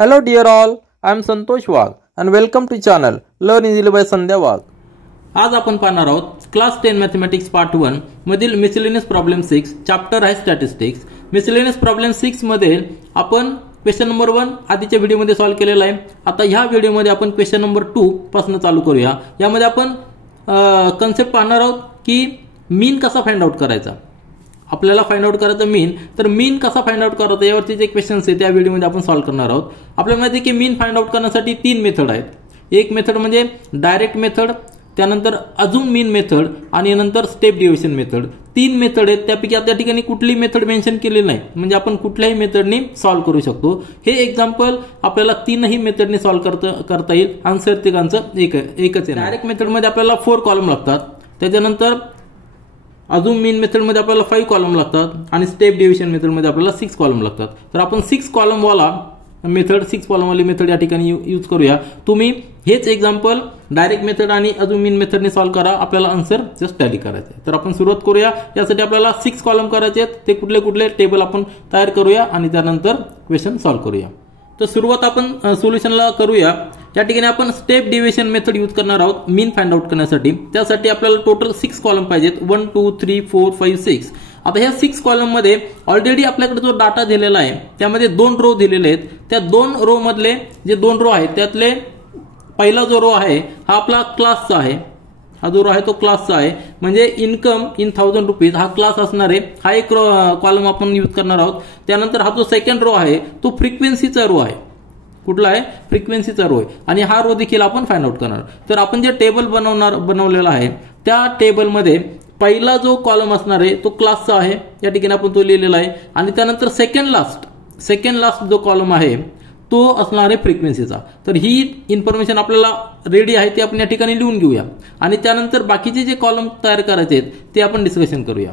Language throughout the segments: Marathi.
Hello dear all, I am Santosh Wagh and welcome to channel Learn Easily by Sandhya Wagh. आज आपण पाहणार आहोत क्लास 10 मॅथमॅटिक्स पार्ट 1 मधील मिसलेनियस प्रॉब्लेम 6 चॅप्टर आहे स्टॅटिस्टिक्स. मिसलेनियस प्रॉब्लेम 6 मध्ये आपण क्वेश्चन नंबर 1 आधीच्या व्हिडिओ मध्ये सॉल्व्ह केलेला आहे. आता ह्या व्हिडिओ मध्ये आपण क्वेश्चन नंबर 2 पासून चालू करूया. यामध्ये आपण कन्सेप्ट पाहणार आहोत की मीन कसा फाइंड आउट करायचा. आपल्याला फाइंड आउट करायचं मीन, तर मीन कसा फाइंड आउट करायचा यावरती जे क्वेश्चन्स आहेत त्या व्हिडिओमध्ये आपण सॉल्व्ह करणार आहोत. आपल्याला माहिती आहे की मीन फाइंड आउट करण्यासाठी 3 मेथड आहेत. एक मेथड म्हणजे डायरेक्ट मेथड, त्यानंतर अजून मीन मेथड आणि नंतर स्टेप डिव्हिजन मेथड. 3 मेथड आहेत. त्यापैकी त्या ठिकाणी कुठली मेथड मेन्शन केलेली नाही, म्हणजे आपण कुठल्याही मेथडनी सॉल्व्ह करू शकतो. हे एक्झाम्पल आपल्याला 3ही मेथडनी सॉल्व्ह करता येईल. आन्सर तिघांचं एकच आहे. डायरेक्ट मेथडमध्ये आपल्याला 4 कॉलम लागतात, त्याच्यानंतर अजून मीन मेथडमध्ये आपल्याला 5 कॉलम लागतात आणि स्टेप डिव्हिजन मेथडमध्ये आपल्याला 6 कॉलम लागतात. तर आपण 6 कॉलमवाला मेथड 6 कॉलमवाली मेथड या ठिकाणी यूज करूया. तुम्ही हेच एक्झाम्पल डायरेक्ट मेथड आणि अजून मीन मेथडने सॉल्व्ह करा. आपल्याला आन्सर जस्ट टॅली करायचं आहे. तर आपण सुरुवात करूया. यासाठी आपल्याला 6 कॉलम करायचे आहेत. ते कुठले कुठले टेबल आपण तयार करूया आणि त्यानंतर क्वेश्चन सॉल्व्ह करूया. तर सुरुवात आपण सोल्युशनला करूया. या ठिकाणी आपण स्टेप डिव्हिजन मेथड यूज करणार आहोत मीन फाइंड आउट करण्यासाठी. त्यासाठी आपल्याला टोटल 6 कॉलम पाहिजेत. 1 2 3 4 5 6. आता ह्या 6 कॉलम मध्ये ऑलरेडी आपल्याकडे जो डाटा दिलेला आहे त्यामध्ये 2 रो दिलेले आहेत. त्या 2 रो मधले जे 2 रो आहेत त्यातले पहिला जो रो आहे हा आपला क्लासचा आहे. हा जो रो आहे तो क्लासचा आहे, म्हणजे इन्कम इन 1000 रुपीज हा क्लास असणार आहे. हा एक कॉलम आपण यूज करणार आहोत. त्यानंतर हा जो सेकंड रो आहे तो फ्रिक्वेन्सीचा रो आहे. कुठला आहे? फ्रिक्वेन्सीचा रो आहे. आणि हा रो देखील आपण फाइंड आउट करणार. तर आपण जे टेबल बनवलेला आहे त्या टेबलमध्ये पहिला जो कॉलम असणार आहे तो क्लासचा आहे. या ठिकाणी आपण तो लिहिलेला आहे. आणि त्यानंतर सेकंड लास्ट जो कॉलम आहे तो असणार आहे फ्रिक्वेन्सीचा. तर ही इन्फॉर्मेशन आपल्याला रेडी आहे ती आपण या ठिकाणी लिहून घेऊया आणि त्यानंतर बाकीचे जे कॉलम तयार करायचे आहेत ते आपण डिस्कशन करूया.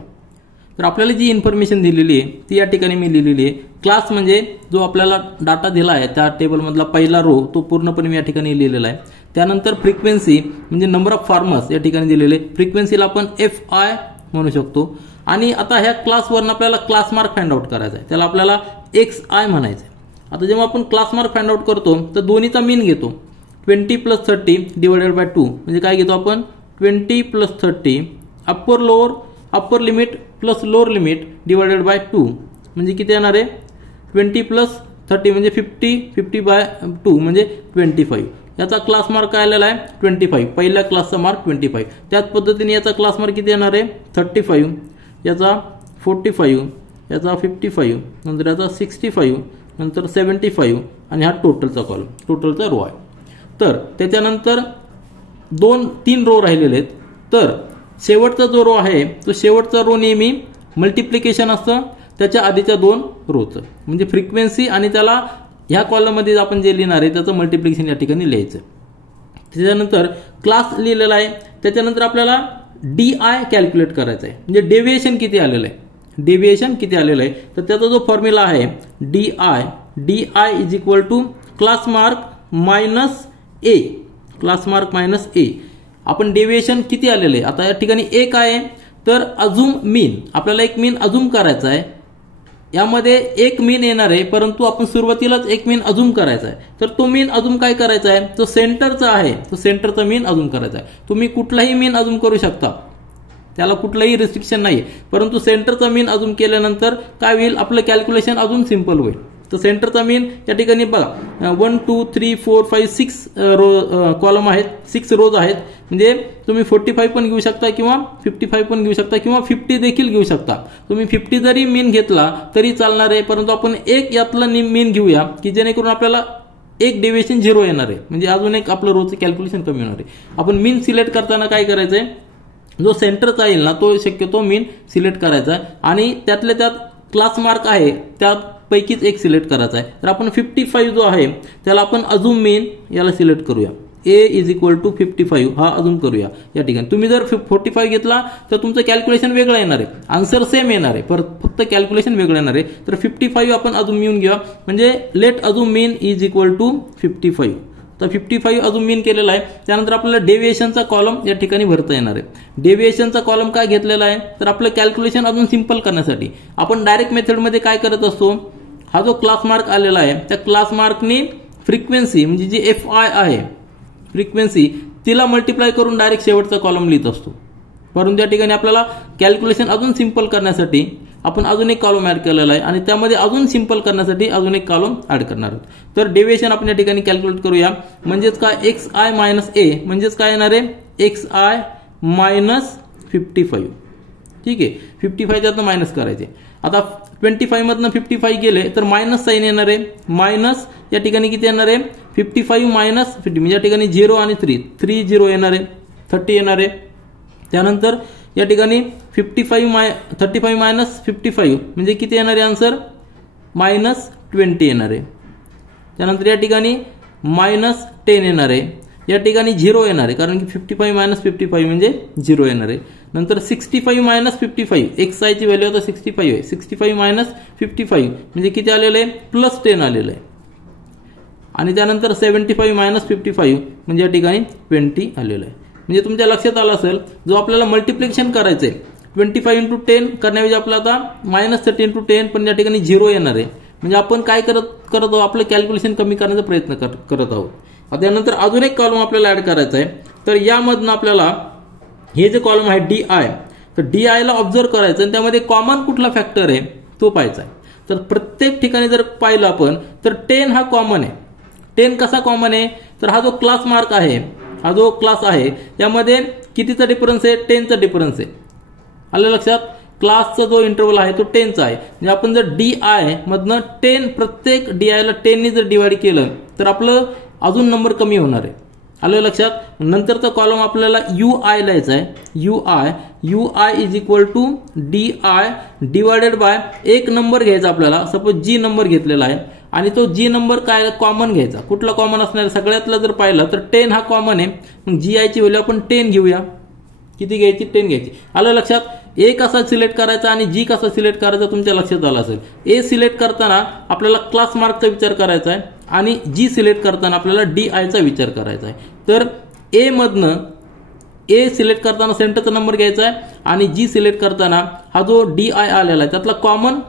तर आपल्याला जी इन्फॉर्मेशन दिलेली आहे ती या ठिकाणी मी लिहिलेली आहे. क्लास म्हणजे जो आपल्याला डाटा दिला आहे त्या टेबलमधला पहिला रो तो पूर्णपणे मी या ठिकाणी लिहिलेला आहे. त्यानंतर फ्रिक्वेन्सी म्हणजे नंबर ऑफ फार्मर्स या ठिकाणी दिलेले. फ्रिक्वेन्सीला आपण FI म्हणू शकतो. आणि आता ह्या क्लासवरून आपल्याला क्लास मार्क फाइंड आउट करायचा आहे, त्याला आपल्याला XI म्हणायचं आहे. आता जेव्हा आपण क्लास मार्क फाइंड आउट करतो तर दोन्हीचा मीन घेतो. 20 + 30 डिवायडेड बाय 2 म्हणजे काय घेतो आपण? 20 + 30 upper limit plus lower limit divided by 2 म्हणजे किती येणार आहे? 20 + 30 म्हणजे 50/2 म्हणजे 25. याचा क्लास मार्क काय आलेला आहे? 25. पहिल्या क्लासचा मार्क 25. त्याच पद्धतीने याचा क्लास मार्क किती येणार आहे? 35. याचा 45. याचा 55. नंतर याचा 65. नंतर 75 आणि हा टोटलचा कॉलम, टोटलचा रो आहे. तर त्याच्यानंतर 2-3 रो राहिलेले आहेत. तर शेवटचा जो रो आहे तो शेवटचा रो नेहमी मल्टिप्लिकेशन असतं त्याच्या आधीच्या 2 रोचं, म्हणजे फ्रिक्वेन्सी आणि त्याला ह्या कॉलममध्ये आपण जे लिहिणार आहे त्याचं मल्टिप्लिकेशन या ठिकाणी लिहायचं. त्याच्यानंतर क्लास लिहिलेला आहे. त्याच्यानंतर आपल्याला DI कॅल्क्युलेट करायचं आहे, म्हणजे डेव्हिएशन किती आलेलं आहे. तर त्याचा जो फॉर्म्युला आहे DI is equal to class mark minus A. आपण डेव्हिएशन किती आलेलं आहे आता या ठिकाणी 1 आहे. तर अजून मीन आपल्याला एक मीन अजूम करायचा आहे. यामध्ये एक मीन येणार आहे, परंतु आपण सुरुवातीलाच एक मीन अजूम करायचा आहे. तर तो मीन अजूम काय करायचा आहे? तो सेंटरचा आहे, तो सेंटरचा मीन अजूम करायचा आहे. तुम्ही कुठलाही मीन अजूम करू शकता, त्याला कुठलंही रिस्ट्रिक्शन नाही. परंतु सेंटरचा मीन अजूम केल्यानंतर काय होईल? आपलं कॅल्क्युलेशन अजून सिंपल होईल. तर सेंटरचा मीन या ठिकाणी बघा 1 2 3 4 5 6 कॉलम आहेत, 6 रोज आहेत. म्हणजे तुम्ही 45 पण घेऊ शकता किंवा 55 पण घेऊ शकता किंवा 50 देखील घेऊ शकता. तुम्ही 50 जरी मीन घेतला तरी चालणार आहे, परंतु आपण एक यातलं मीन घेऊया की जेणेकरून आपल्याला एक डेव्हिएशन 0 येणार आहे, म्हणजे अजून एक आपलं रोजचं कॅल्क्युलेशन कमी होणार आहे. आपण मीन सिलेक्ट करताना काय करायचंय? जो सेंटरचा येईल ना तो शक्यतो मीन सिलेक्ट करायचा आणि त्यातल्या त्यात क्लास मार्क आहे त्यापैकीच एक सिलेक्ट करायचा आहे. तर आपण 55 जो आहे त्याला आपण अजून मीन याला सिलेक्ट करूया. A इज इक्वल टू 55 हा अजून करूया. या ठिकाणी तुम्ही जर 45 घेतला तर तुमचं कॅल्क्युलेशन वेगळं येणार आहे, आन्सर सेम येणार आहे, फक्त कॅल्क्युलेशन वेगळं येणार आहे. तर 55 आपण अजून मीन घेऊया, म्हणजे लेट अजून मीन इज इक्वल टू 55. तर 55 अजून मीन केलेला आहे. त्यानंतर आपल्याला डेव्हिएशनचा कॉलम या ठिकाणी भरता येणार आहे. डेव्हिएशनचा कॉलम काय घेतलेला आहे? तर आपलं कॅल्क्युलेशन अजून सिंपल करण्यासाठी आपण डायरेक्ट मेथडमध्ये काय करत असतो? हा जो क्लास मार्क आलेला आहे त्या क्लास मार्कनी फ्रिक्वेन्सी म्हणजे जी FI आहे फ्रिक्वेन्सी तिला मल्टिप्लाय करून डायरेक्ट शेवटचा कॉलम लिहित असतो. परंतु त्या ठिकाणी आपल्याला कॅल्क्युलेशन अजून सिंपल करण्यासाठी आपण अजून एक कॉलम ऍड केलेला आहे आणि त्यामध्ये अजून सिंपल करण्यासाठी अजून एक कॉलम ऍड करणार आहोत. तर डेव्हिएशन आपण या ठिकाणी कॅल्क्युलेट करूया. म्हणजेच काय XI मायनस A म्हणजेच काय येणार आहे XI मायनस 55. ठीक आहे 55 त्यातनं मायनस करायचे. आता 25 मधनं 55 गेले तर मायनस साइन येणार आहे. मायनस या ठिकाणी किती येणार आहे 55 मायनस 50 म्हणजे या ठिकाणी 0 आणि 3 0 येणार आहे 30 येणार आहे. त्यानंतर या ठिकाणी 35 मायनस 55 म्हणजे किती येणार आहे आन्सर मायनस 20 येणार आहे. त्यानंतर या ठिकाणी मायनस 10 येणार आहे. या ठिकाणी 0 येणार आहे कारण की 55 मायनस 55 म्हणजे 0 येणार आहे. नंतर 65 मायनस 55 XI ची व्हॅल्यू आता 65 आहे. 65 मायनस 55 म्हणजे किती आलेलं आहे प्लस 10 आलेलं आहे. आणि त्यानंतर 75 मायनस 55 म्हणजे या ठिकाणी 20 आलेलं आहे. म्हणजे तुमच्या लक्षात आलं असेल जो आपल्याला मल्टिप्लिकेशन करायचंय 25 इंटू 10 करण्याऐवजी आपला आता मायनस 30 इंटू 10 पण या ठिकाणी 0 येणार आहे. म्हणजे आपण काय करत आहोत आपलं कॅल्क्युलेशन कमी करण्याचा प्रयत्न करत आहोत. आता त्यानंतर अजून एक कॉलम आपल्याला ऍड करायचा आहे. तर यामधनं आपल्याला हे जे कॉलम आहे DI तर DI ला ऑब्झर्व करायचं आणि त्यामध्ये कॉमन कुठला फॅक्टर आहे तो पाहायचा आहे. तर प्रत्येक ठिकाणी जर पाहिलं आपण तर 10 हा कॉमन आहे. 10 कसा कॉमन आहे तर हा जो क्लास मार्क आहे हा जो क्लास आहे यामध्ये कितीचा डिफरन्स आहे 10चा डिफरन्स आहे. आलं लक्षात क्लासचा जो इंटरव्हल आहे तो 10चा आहे. म्हणजे आपण जर DI मधनं 10 प्रत्येक DI ला 10 ने जर डिवाइड केलं तर आपलं अजून नंबर कमी होणार आहे. आलं लक्षात. नंतरचा कॉलम आपल्याला UI लिहायचा आहे. UI is equal to DI divided by एक नंबर घ्यायचा आपल्याला सपोज G नंबर घेतलेला आहे आणि तो G नंबर काय कॉमन घ्यायचा. कुठला कॉमन असणार सगळ्यातला जर पाहिलं तर 10 हा कॉमन आहे. मग GI ची व्हॅल्यू आपण 10 घेऊया. किती घ्यायची 10 घ्यायची. आलं लक्षात. A कसा सिलेक्ट करायचा आणि G कसा सिलेक्ट करायचा तुमच्या लक्षात आलं असेल. A सिलेक्ट करताना आपल्याला क्लास मार्कचा विचार करायचा आहे आणि G सिलेक्ट करताना आपल्याला DI चा विचार करायचा आहे. तर A मधनं A सिलेक्ट करताना सेंटरचा नंबर घ्यायचा आहे आणि G सिलेक्ट करताना हा जो DI आलेला आहे त्यातला कॉमन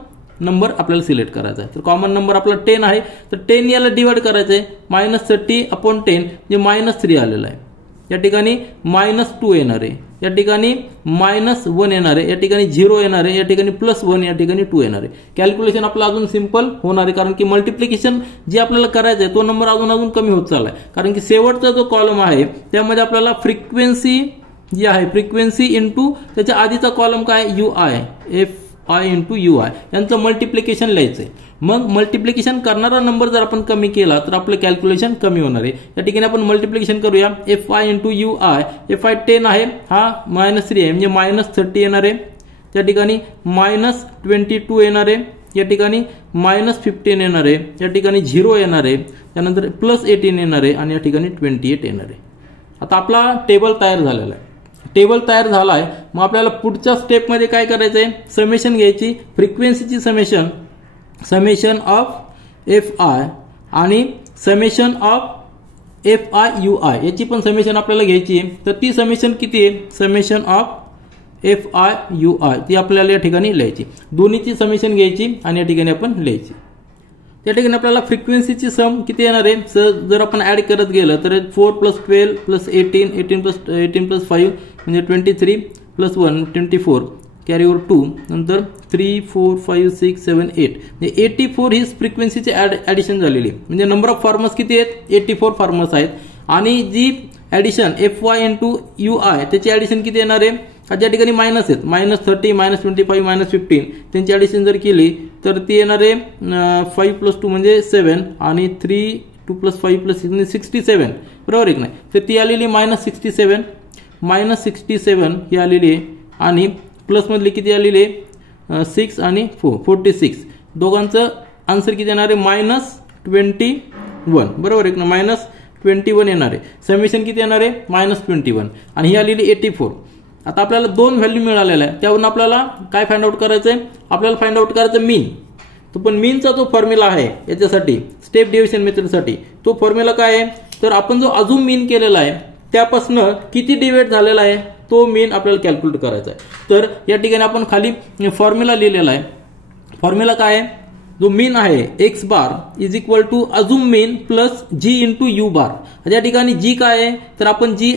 नंबर आपल्याला सिलेक्ट करायचा आहे. तर कॉमन नंबर आपला 10 आहे तर 10 याला डिवाइड करायचं आहे मायनस 30/10 जे मायनस 3 आलेलं आहे. या ठिकाणी मायनस 2 येणार आहे. या ठिकाणी मायनस 1 येणार आहे. या ठिकाणी 0 येणार आहे. या ठिकाणी प्लस 1 या ठिकाणी 2 येणार आहे. कॅल्क्युलेशन आपलं अजून सिंपल होणार आहे कारण की मल्टिप्लिकेशन जे आपल्याला करायचं आहे तो नंबर अजून कमी होत चाललाय कारण की शेवटचा जो कॉलम आहे त्यामध्ये आपल्याला फ्रिक्वेन्सी जी आहे फ्रिक्वेन्सी इंटू त्याच्या आधीचा कॉलम काय UI FI इंटू UI यांचं मल्टिप्लिकेशन लिहायचं आहे. मग मल्टिप्लिकेशन करणारा नंबर जर आपण कमी केला तर आपलं कॅल्क्युलेशन कमी होणार आहे. या ठिकाणी आपण मल्टिप्लिकेशन करूया. FI इंटू UI FI 10 आहे हा मायनस 3 आहे म्हणजे मायनस 30 येणार आहे. त्या ठिकाणी मायनस 22 येणार आहे. या ठिकाणी मायनस 15 येणार आहे. या ठिकाणी 0 येणार आहे. त्यानंतर प्लस 18 येणार आहे आणि या ठिकाणी 28 येणार आहे. आता आपला टेबल तयार झालेला आहे. टेबल तयार झाला आहे. मग आपल्याला पुढच्या स्टेपमध्ये काय करायचं आहे समेशन घ्यायची. फ्रिक्वेन्सीची समेशन ऑफ FI आणि समेशन ऑफ FI UI याची पण समेशन आपल्याला घ्यायची आहे. तर ती समेशन किती आहे समेशन ऑफ FI UI ती आपल्याला या ठिकाणी लिहायची. दोन्हीची समेशन घ्यायची आणि या ठिकाणी आपण लिहायची. त्या ठिकाणी आपल्याला फ्रिक्वेन्सीची सम किती येणार आहे जर आपण ऍड करत गेलं तर 4 + 12 + 18 18 + 5 म्हणजे 23 + 1 24 कॅरी ओव्हर 2 नंतर 3 4 5 6 7 8 म्हणजे 84 ही फ्रिक्वेन्सीची ऍडिशन झालेली आहे. म्हणजे नंबर ऑफ फॉर्मर्स किती आहेत 84 फॉर्मर्स आहेत आणि जी ऍडिशन FY इंटू UI त्याची ऍडिशन किती येणार आहे ज्या ठिकाणी मायनस आहेत मायनस 30 मायनस 25 मायनस 15 त्यांची ऍडिशन जर केली तर ती येणार आहे 5 + 2 म्हणजे 7 आणि 3 2 + 5 + 6 म्हणजे 67 बरोबर आहे की नाही. तर ती आलेली मायनस 67 ही आलेली आहे आणि प्लस मधली किती आलेली आहे 6 आणि 4 46 दोघांचं आन्सर किती येणार आहे -21 बरोबर आहे ना -21 येणार आहे. समेशन किती येणार आहे -21 आणि ही आलेली 84. आता आपल्याला दोन व्हॅल्यू मिळालेल्या आहे त्यावरून आपल्याला काय फाइंड आउट करायचं आहे आपल्याला फाइंड आउट करायचं मीन. तो पण मीनचा जो फॉर्म्युला आहे याच्यासाठी स्टेप डिव्हिजन मेथडसाठी तो फॉर्म्युला काय आहे तर आपण जो अजून मीन केलेला आहे त्यापासून किती डिवाइड झालेला आहे तो मीन आपल्याला कॅल्क्युलेट करायचा आहे. तर या ठिकाणी आपण खाली फॉर्म्युला लिहिलेला आहे. फॉर्म्युला काय आहे जो मीन आहे X bar is equal to assumed mean plus G into U bar. या ठिकाणी जी काय आहे तर आपण जी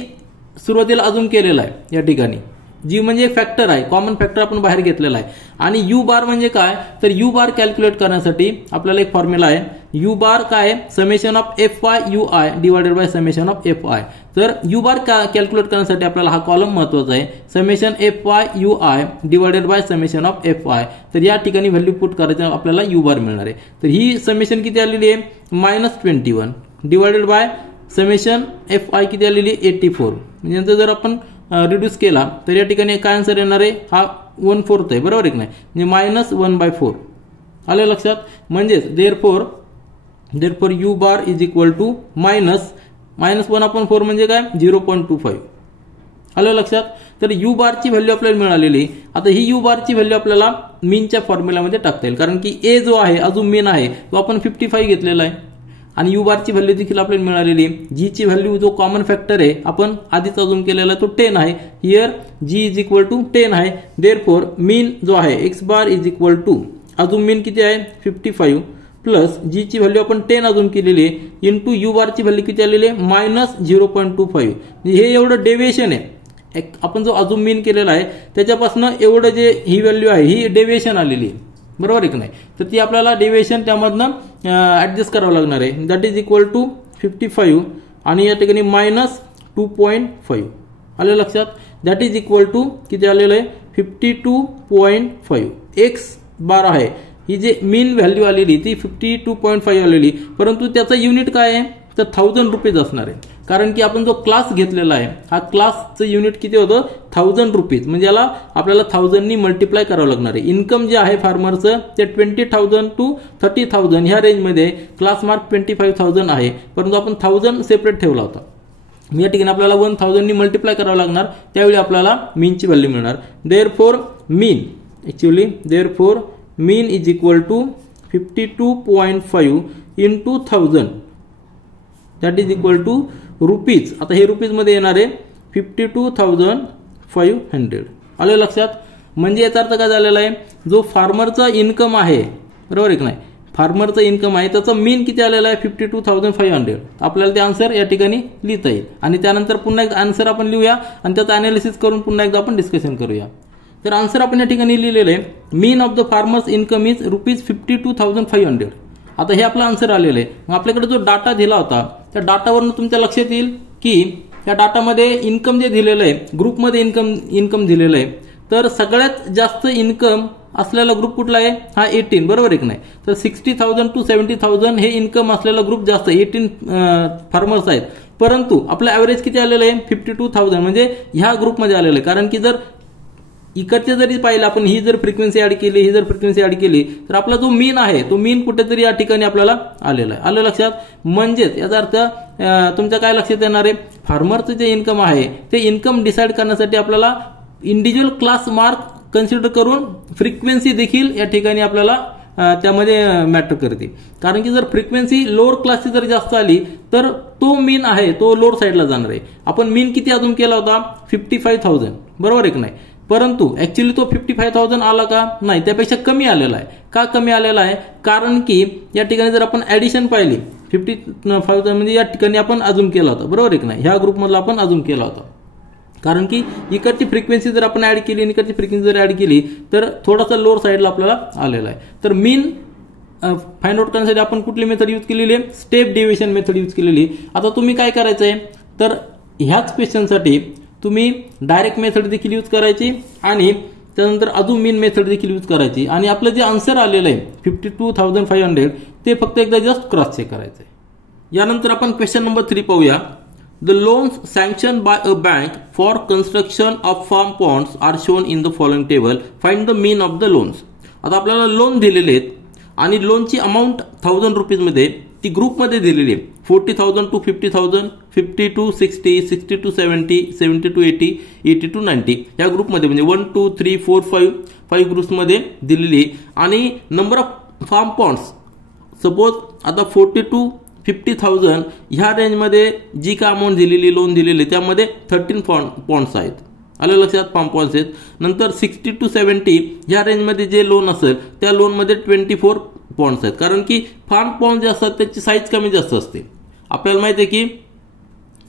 सुरुवातीला अजूम केलेला आहे, या ठिकाणी जी म्हणजे फॅक्टर आहे, कॉमन फॅक्टर आपण बाहेर घेतलेला आहे। आणि यू बार म्हणजे काय तर यू बार कॅल्क्युलेट करण्यासाठी आपल्याला एक फॉर्म्युला आहे, यू बार काय summation of F Y you I divided by summation of F I. तर यू बार कॅल्क्युलेट करण्यासाठी आपल्याला हा कॉलम महत्वाचा आहे, summation F Y you I divided by summation of F I. तर या ठिकाणी व्हॅल्यू पुट करायचं आपल्याला यू बार मिळणार आहे। तर ही समेशन किती आलेली आहे -21 divided by summation F I किती आलेली 84। म्हणजे यांचं जर आपण रिड्यूस केला तर या ठिकाणी काय आन्सर येणार आहे, हा 1/4 आहे, बरोबर आहे की नाही, म्हणजे -1/4 आलं लक्षात। म्हणजेच therefore U bar is equal to -1/4 म्हणजे काय 0.25 आलं लक्षात। तर यू बारची व्हॅल्यू आपल्याला मिळालेली। आता ही यू बारची व्हॅल्यू आपल्याला मीनच्या फॉर्म्युलामध्ये टाकता येईल, कारण की ए जो आहे अजून मीन आहे तो आपण 55 घेतलेला आहे आणि यू बारची व्हॅल्यू देखील आपल्याला मिळालेली आहे। जी ची व्हॅल्यू जो कॉमन फॅक्टर आहे आपण आधीच अजून केलेला तो 10 आहे, here G is equal to 10 आहे। देअरफॉर मीन जो आहे X bar is equal to अजून मीन किती आहे 55 प्लस जी ची व्हॅल्यू आपण 10 अजून केलेली आहे इंटू यू बारची व्हॅल्यू किती आलेली आहे -0.25। हे एवढं डेव्हिएशन आहे, आपण जो अजून मीन केलेला आहे त्याच्यापासून एवढं जे ही व्हॅल्यू आहे ही डेव्हिएशन आलेली आहे, बरोबर आहे की नाही। तर ती आपल्याला डेव्हिएशन त्यामधनं ऍडजस्ट करावं लागणार आहे, दॅट इज इक्वल टू 55 आणि या ठिकाणी -2.5 आलं लक्षात। दॅट इज इक्वल टू किती आलेलं आहे 52.5। एक्स बार आहे ही जे मीन व्हॅल्यू आलेली ती 52.5 आलेली, परंतु त्याचा युनिट काय आहे तर 1000 रुपीज असणार आहे, कारण की आपण जो क्लास घेतलेला आहे हा क्लासचं युनिट किती होतं 1000 रुपीज। म्हणजे याला आपल्याला 1000 नी मल्टिप्लाय करावं लागणार आहे। इन्कम जे आहे फार्मरचं ते 20,000 टू 30,000 ह्या रेंजमध्ये, क्लास मार्क 25,000 आहे, परंतु आपण 1000 सेपरेट ठेवला होता। या ठिकाणी आपल्याला 1000 नी मल्टिप्लाय करावं लागणार, त्यावेळी आपल्याला मीनची व्हॅल्यू मिळणार। Therefore mean is equal to 52.5 into 1000 that is equal to rupees. आता हे रुपीज मध्ये येणार आहे 52,500 आलं लक्षात। म्हणजे याचा अर्थ काय झालेला आहे, जो फार्मरचा इन्कम आहे बरोबर आहे की नाही, फार्मरचा इन्कम आहे त्याचा मीन किती आलेला आहे 52,500। आपल्याला ते आन्सर या ठिकाणी लिहिता येईल आणि त्यानंतर पुन्हा एक आन्सर आपण लिहूया आणि त्याचं अनालिसिस करून पुन्हा एकदा आपण डिस्कशन करूया। तर आन्सर आपण या ठिकाणी लिहिलेलं आहे, mean of the farmers income is ₹52,500। आता हे आपलं आन्सर आलेलं आहे। मग आपल्याकडे जो डाटा दिला होता त्या डाटावरून तुमच्या लक्षात येईल की या डाटामध्ये इन्कम जे दिलेलं आहे ग्रुपमध्ये इन्कम दिलेलं आहे, तर सगळ्यात जास्त इन्कम असलेला ग्रुप कुठला आहे हा 18 बरोबर आहे की नाही। तर 60,000 टू 70,000 हे इन्कम असलेला ग्रुप जास्त 18 फार्मर्स आहेत, परंतु आपलं ऍव्हरेज किती आलेलं आहे 52,000 म्हणजे ह्या ग्रुपमध्ये आलेलं आहे। कारण की जर इकडचे जरी पाहिलं आपण ही जर फ्रिक्वेन्सी ऍड केली ही जर फ्रिक्वेन्सी ऍड केली तर आपला जो मीन आहे तो मीन कुठेतरी या ठिकाणी आपल्याला आलेला आहे, आलं लक्षात। म्हणजेच याचा अर्थ तुमच्या काय लक्षात येणार आहे, फार्मरचं जे इन्कम आहे ते इन्कम डिसाईड करण्यासाठी आपल्याला इंडिव्हिज्युअल क्लास मार्क कन्सिडर करून फ्रिक्वेन्सी देखील या ठिकाणी आपल्याला त्यामध्ये मॅटर करते। कारण की जर फ्रिक्वेन्सी लोअर क्लासची जर जास्त आली तर तो मीन आहे तो लोअर साईडला जाणार आहे। आपण मीन किती अजून केला होता 55,000 बरोबर आहे की नाही, परंतु ऍक्च्युअली तो 55,000 आला का नाही, त्यापेक्षा कमी आलेला आहे। का कमी आलेला आहे, कारण की या ठिकाणी जर आपण ऍडिशन पाहिली 55,000 म्हणजे या ठिकाणी आपण अजून केला होता बरोबर आहे की नाही, ह्या ग्रुपमधला आपण अजून केला होता। कारण की इकडची फ्रिक्वेन्सी जर आपण ऍड केली आणि इकडची फ्रिक्वेन्सी जर ऍड केली तर थोडासा लोअर साईडला आपल्याला आलेला आहे। तर मीन फाइंड आउट करण्यासाठी आपण कुठली मेथड यूज केलेली आहे, स्टेप डेव्हिएशन मेथड यूज केलेली। आता तुम्ही काय करायचं आहे तर ह्याच क्वेश्चनसाठी तुम्ही डायरेक्ट मेथड देखील यूज करायची आणि त्यानंतर अजून मीन मेथड देखील यूज करायची आणि आपलं जे आन्सर आलेलं आहे 52,500 ते फक्त एकदा जस्ट क्रॉस चेक करायचं आहे। यानंतर आपण क्वेश्चन नंबर 3 पाहूया। The loans sanctioned by a bank for construction of farm ponds are shown in the following table. Find the mean of the loans. आता आपल्याला लोन दिलेले आहेत आणि लोनची अमाऊंट 1000 रुपीज मध्ये ती ग्रुप मध्ये दिलेली आहे 40,000 to 50,000, 50 to 60, 60 to 70, 70 to 80, 80 to 90 या ग्रुप मध्ये म्हणजे 1 2 3 4 5 ग्रुप्स मध्ये दिलेली आणि number of farm ponds suppose आता 40 टू 50,000 ह्या रेंजमध्ये जी का अमाऊंट दिलेली लोन दिलेली त्यामध्ये 13 पॉन्ड्स आहेत, आलं लक्षात फार्म पॉन्ड्स आहेत। नंतर 60 टू 70 ह्या रेंजमध्ये जे लोन असेल त्या लोनमध्ये 24 पॉन्ड्स आहेत, कारण की फार्म पॉन्ड जे असतात त्याची साईज कमी जास्त असते. आपल्याला माहिती आहे की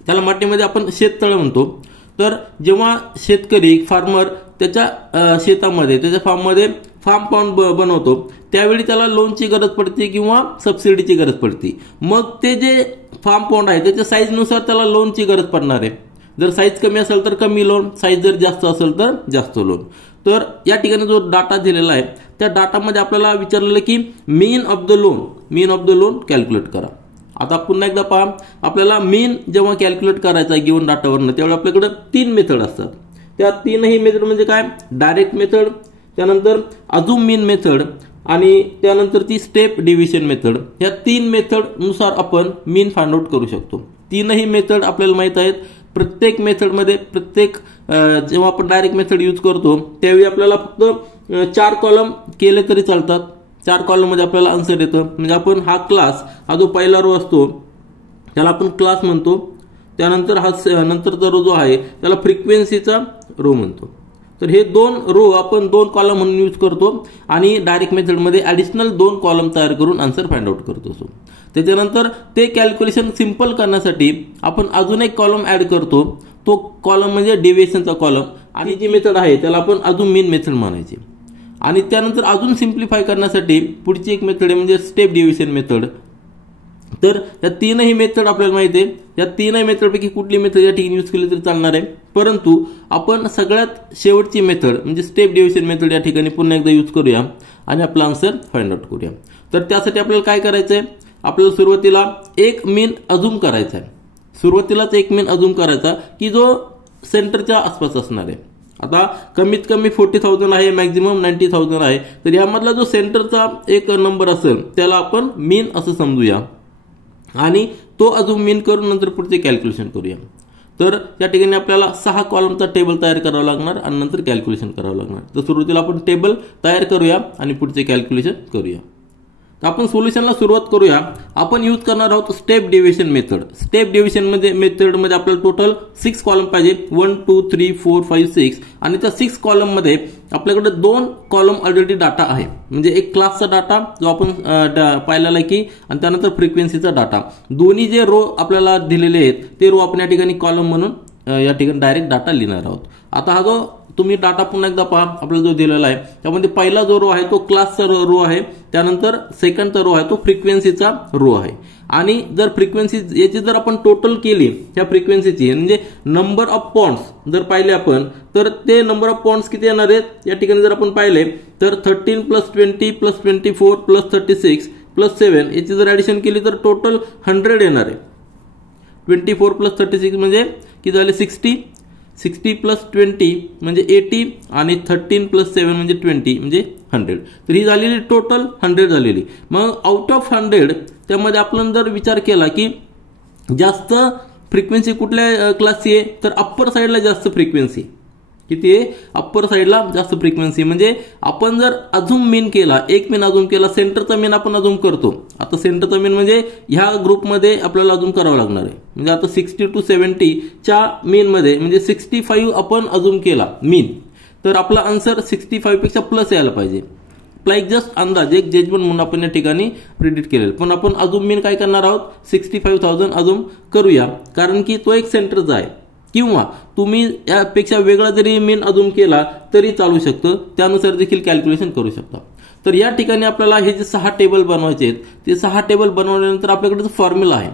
त्याला मराठीमध्ये आपण शेततळे म्हणतो. तर जेव्हा शेतकरी फार्मर त्याच्या शेतामध्ये त्याच्या फार्ममध्ये फार्म पॉन्ड बनवतो त्यावेळी त्याला लोनची गरज पडते किंवा सबसिडीची गरज पडते. मग ते जे फार्म पॉन्ड आहे त्याच्या साईजनुसार त्याला लोनची गरज पडणार आहे. जर साईज कमी असेल तर कमी लोन, साईज जर जास्त असेल तर जास्त लोन. तर या ठिकाणी जो डाटा दिलेला आहे त्या डाटामध्ये आपल्याला विचारलेलं की मीन ऑफ द लोन कॅल्क्युलेट करा. आता पुन्हा एकदा पहा, आपल्याला मीन जेव्हा कॅल्क्युलेट करायचा आहे गिवन डाटावरनं त्यावेळी आपल्याकडे 3 मेथड असतात. त्या 3ही मेथड म्हणजे काय, डायरेक्ट मेथड, त्यानंतर अजून मीन मेथड आणि त्यानंतर ती स्टेप डिव्हिजन मेथड. या 3 मेथड नुसार आपण मीन फाइंड आउट करू शकतो. 3ही मेथड आपल्याला माहित आहेत. प्रत्येक मेथडमध्ये जेव्हा आपण डायरेक्ट मेथड यूज करतो त्यावेळी आपल्याला फक्त 4 कॉलम केले तरी चालतात. 4 कॉलम मध्ये आपल्याला आन्सर येतं. म्हणजे आपण हा जो पहिला रो असतो त्याला आपण क्लास म्हणतो. त्यानंतर नंतरचा रो जो आहे त्याला फ्रिक्वेन्सीचा रो म्हणतो. तर हे 2 रो आपण 2 कॉलम म्हणून यूज करतो आणि डायरेक्ट मेथडमध्ये ॲडिशनल 2 कॉलम तयार करून आन्सर फाइंड आउट करतो. त्याच्यानंतर ते कॅल्क्युलेशन सिंपल करण्यासाठी आपण अजून एक कॉलम ऍड करतो. तो कॉलम म्हणजे डेव्हिएशनचा कॉलम आणि जी मेथड आहे त्याला आपण अजून मीन मेथड म्हणायची. आणि त्यानंतर अजून सिम्प्लिफाय करण्यासाठी पुढची एक मेथड आहे म्हणजे स्टेप डिव्हिजन मेथड. तर या 3ही मेथड आपल्याला माहिती आहे. या 3ही मेथडपैकी कुठली मेथड या ठिकाणी यूज केली तरी चालणार आहे, परंतु आपण सगळ्यात शेवटची मेथड म्हणजे स्टेप डिव्हिजन मेथड या ठिकाणी पुन्हा एकदा यूज करूया आणि आपला आन्सर फाइंड आउट करूया. तर त्यासाठी आपल्याला काय करायचं आहे, आपल्याला सुरुवातीला एक मीन अजूम करायचा आहे. सुरुवातीलाच एक मीन अजूम करायचा की जो सेंटरच्या आसपास असणार आहे. आता कमीत कमी 40,000 आहे, मॅक्झिमम 90,000 आहे. तर यामधला जो सेंटरचा एक नंबर असेल त्याला आपण मीन असं समजूया आणि तो अजून मीन करून नंतर पुढचे कॅल्क्युलेशन करूया. तर या ठिकाणी आपल्याला 6 कॉलमचा टेबल तयार करावा लागणार आणि नंतर कॅल्क्युलेशन करावं लागणार. तर सुरुवातीला आपण टेबल तयार करूया आणि पुढचे कॅल्क्युलेशन करूया. तर आपण सोल्युशनला सुरुवात करूया. आपण यूज करणार आहोत step division method. Step division मेथडमध्ये आपल्याला टोटल 6 कॉलम पाहिजे, 1 2 3 4 5 6. आणि त्या 6 कॉलम मध्ये आपल्याकडे 2 कॉलम ऑलरेडी डाटा आहे. म्हणजे एक क्लासचा डाटा जो आपण पाहिलेला आहे की, आणि त्यानंतर फ्रिक्वेन्सीचा डाटा. दोन्ही जे रो आपल्याला दिलेले आहेत ते रो आपण या ठिकाणी कॉलम म्हणून या ठिकाणी डायरेक्ट डाटा लिहिणार आहोत. आता हा जो तुम्ही डाटा पुन्हा एकदा पहा, आपला जो दिलेला आहे त्यामध्ये पहिला जो रो आहे तो क्लासचा रो आहे, त्यानंतर सेकंडचा रो आहे तो फ्रिक्वेन्सीचा रो आहे. आणि जर फ्रिक्वेन्सी याची जर आपण टोटल केली त्या फ्रिक्वेन्सीची म्हणजे नंबर ऑफ पॉइंट्स जर पाहिले आपण तर ते नंबर ऑफ पॉइंट्स किती येणार आहेत या ठिकाणी जर आपण पाहिले तर 13 + 20 + 24 + 36 + 7 याची जर ऍडिशन केली तर टोटल 100 येणार आहे. 24 + 36 म्हणजे किती झाले 60 + 20 म्हणजे 80 आणि 13 + 7 म्हणजे 20 म्हणजे 100. तर ही झालेली टोटल 100 झालेली. मग आउट ऑफ 100 त्यामध्ये आपण जर विचार केला की जास्त फ्रिक्वेन्सी कुठल्या क्लासची आहे तर अप्पर साईडला जास्त फ्रिक्वेन्सी किती आहे, अप्पर साईडला जास्त फ्रिक्वेन्सी. म्हणजे आपण जर अजून मीन केला, एक मीन अजून केला, सेंटरचा मीन आपण अजून करतो. आता सेंटरचा मीन म्हणजे ह्या ग्रुपमध्ये आपल्याला अजून करावं लागणार आहे. म्हणजे आता 60 to 70 च्या मीन मध्ये म्हणजे 65 आपण अजून केला मीन, तर आपला आन्सर 65 पेक्षा प्लस यायला पाहिजे. लाईक जस्ट अंदाज एक जजमेंट म्हणून आपण या ठिकाणी प्रिडिक्ट केलेलं. पण आपण अजून मीन काय करणार आहोत 65,000 अजून करूया, कारण की तो एक सेंटरचा आहे. किंवा तुम्ही यापेक्षा वेगळा जरी मीन अजून केला तरी चालू शकतं, त्यानुसार देखील कॅल्क्युलेशन करू शकता. तर या ठिकाणी आपल्याला हे जे 6 टेबल बनवायचे आहेत ते 6 टेबल बनवल्यानंतर आपल्याकडे जो फॉर्म्युला आहे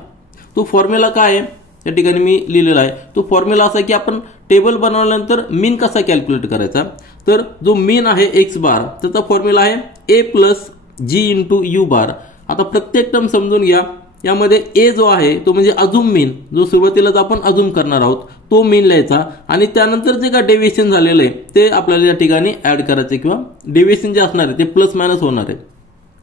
तो फॉर्म्युला काय आहे या ठिकाणी मी लिहिलेला आहे. तो फॉर्म्युला असा की आपण टेबल बनवल्यानंतर मीन कसा कॅल्क्युलेट करायचा, तर जो मीन आहे एक्स बार त्याचा फॉर्म्युला आहे a + g × u बार. आता प्रत्येक टर्म समजून घ्या. यामध्ये ए जो आहे तो म्हणजे अजून मीन, जो सुरुवातीलाच आपण अजून करणार आहोत तो मीन लिहायचा आणि त्यानंतर जे काय डेव्हिएशन झालेलं आहे ते आपल्याला या ठिकाणी ऍड करायचे किंवा डेव्हिएशन जे असणार आहे ते प्लस मायनस होणार आहे.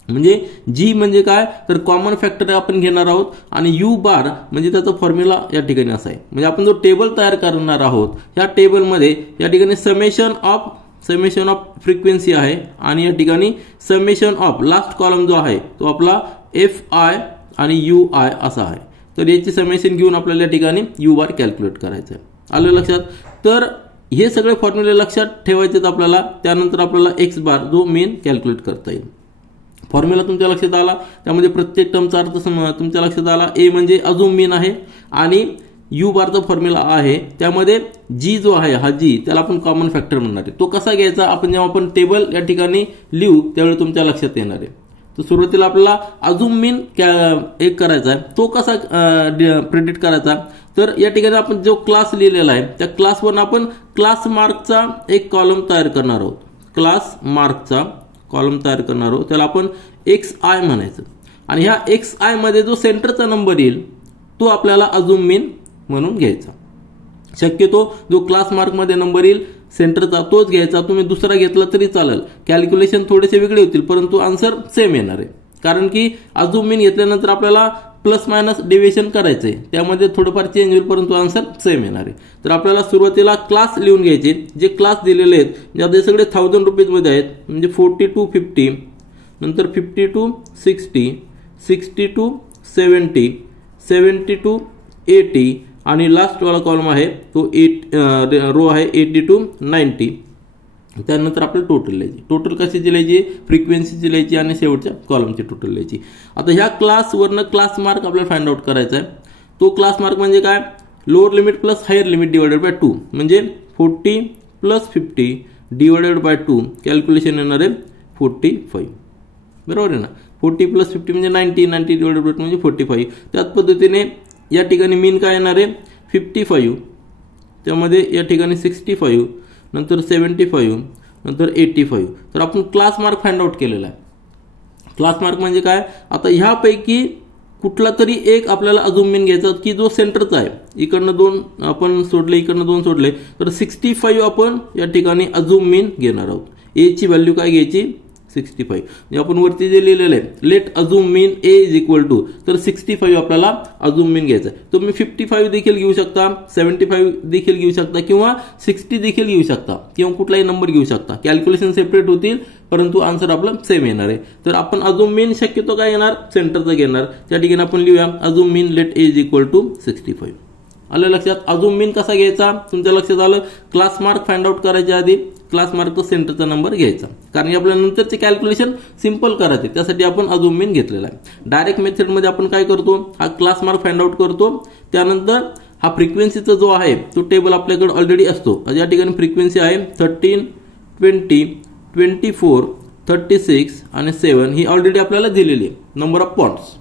म्हणजे जी म्हणजे काय तर कॉमन फॅक्टर आपण घेणार आहोत आणि यू बार म्हणजे त्याचा फॉर्म्युला या ठिकाणी असा आहे. म्हणजे आपण जो टेबल तयार करणार आहोत या टेबलमध्ये या ठिकाणी समेशन ऑफ फ्रिक्वेन्सी आहे आणि या ठिकाणी समेशन ऑफ लास्ट कॉलम जो आहे तो आपला FI आणि UI असा आहे. तर याची समेशन घेऊन आपल्याला या ठिकाणी U बार कॅल्क्युलेट करायचं आहे. आलं लक्षात. तर हे सगळे फॉर्म्युले लक्षात ठेवायचे आपल्याला. त्यानंतर आपल्याला एक्स बार जो मेन कॅल्क्युलेट करता येईल. फॉर्म्युला तुमच्या लक्षात आला, त्यामध्ये प्रत्येक टर्मचा अर्थ तुमच्या लक्षात आला. ए म्हणजे अझूम मीन आहे आणि यू बारचा फॉर्म्युला आहे, त्यामध्ये जी जो आहे हा जी त्याला आपण कॉमन फॅक्टर म्हणणार आहे. तो कसा घ्यायचा आपण जेव्हा आपण टेबल या ठिकाणी लिहू त्यावेळी तुमच्या लक्षात येणार आहे. तर सुरुवातीला आपल्याला अझूम मीन एक करायचा आहे. तो कसा प्रेडिक्ट करायचा, तर या ठिकाणी आपण जो क्लास लिहिलेला आहे त्या क्लासवर आपण क्लास मार्कचा एक कॉलम तयार करणार आहोत. क्लास मार्कचा कॉलम तयार करणार आहोत, त्याला आपण XI म्हणायचं. आणि ह्या XI मध्ये जो सेंटरचा नंबर येईल तो आपल्याला अझूम मीन म्हणून घ्यायचा. शक्यतो जो क्लास मार्क मध्ये नंबर येईल सेंटरचा तोच घ्यायचा. तुम्ही दुसरा घेतला तरी चालेल. कॅल्क्युलेशन थोडेसे वेगळे होतील परंतु आन्सर सेम येणार आहे. कारण की अझूम मीन घेतल्यानंतर आपल्याला प्लस मायनस डेव्हिएशन करायचंय, त्यामध्ये थोडंफार चेंज होईल परंतु आन्सर सेम येणार आहे. तर आपल्याला सुरुवातीला क्लास लिहून घ्यायचे. जे क्लास दिलेले आहेत ज्यामध्ये सगळे 1000 रुपीजमध्ये आहेत, म्हणजे 40 to 50, नंतर 50 to 60, 60 to 70, 70 to 80 आणि लास्ट वाला कॉलम आहे तो रो आहे 80 to 90. त्यानंतर आपल्याला टोटल लिहायची. टोटल कशाची लिहायची, फ्रिक्वेन्सीची लिहायची आणि शेवटच्या कॉलमची टोटल लिहायची. आता ह्या क्लासवरनं क्लास मार्क आपल्याला फाइंड आउट करायचा आहे. तो क्लास मार्क म्हणजे काय, lower limit plus higher limit divided by 2, म्हणजे 40 प्लस 50 डिवायडेड बाय 2. कॅल्क्युलेशन येणार आहे 45. बरोबर आहे ना. 40 प्लस 50 म्हणजे 90, 90 डिवायडेड बाय 2 म्हणजे 45. त्याच पद्धतीने या ठिकाणी मीन काय येणार आहे 55, त्यामध्ये या ठिकाणी 65, नंतर 75, नंतर 85. तर आपण क्लास मार्क फाइंड आउट केलेला आहे. क्लास मार्क म्हणजे काय, आता ह्यापैकी कुठला तरी एक आपल्याला अझूम मीन घ्यायचा की जो सेंटरचा आहे. इकडनं 2 आपण सोडले, इकडनं 2 सोडले, तर 65 आपण या ठिकाणी अझूम मीन घेणार आहोत. ए ची व्हॅल्यू काय घ्यायची 65. आपण वरती जे लिहिलेलं आहे let assumed mean A is equal to, तर 65 आपल्याला अझूम मीन घ्यायचं आहे. तुम्ही 55 देखील घेऊ शकता, 75 देखील घेऊ शकता किंवा 60 देखील घेऊ शकता किंवा कुठलाही नंबर घेऊ शकता. कॅल्क्युलेशन सेपरेट होतील परंतु आन्सर आपलं सेम येणार आहे. तर आपण अझूम मीन शक्यतो काय येणार सेंटरचा घेणार. त्या ठिकाणी आपण लिहूया assumed mean let A is equal to 65. आलं लक्षात. अझूम मीन कसा घ्यायचा तुमच्या लक्षात आलं. क्लास मार्क फाइंड आउट करायच्या आधी क्लास मार्कचा सेंटरचा नंबर घ्यायचा, कारण आपल्याला नंतरचे कॅल्क्युलेशन सिंपल करायचे, त्यासाठी आपण अझूम मीन घेतलेला आहे. डायरेक्ट मेथडमध्ये आपण काय करतो, हा क्लास मार्क फाइंड आउट करतो, त्यानंतर हा फ्रिक्वेन्सीचा जो आहे तो टेबल आपल्याकडे ऑलरेडी असतो. या ठिकाणी फ्रिक्वेन्सी आहे 13, 20, 24, 36 आणि 7 ही ऑलरेडी आपल्याला दिलेली आहे नंबर ऑफ पॉइंट्स.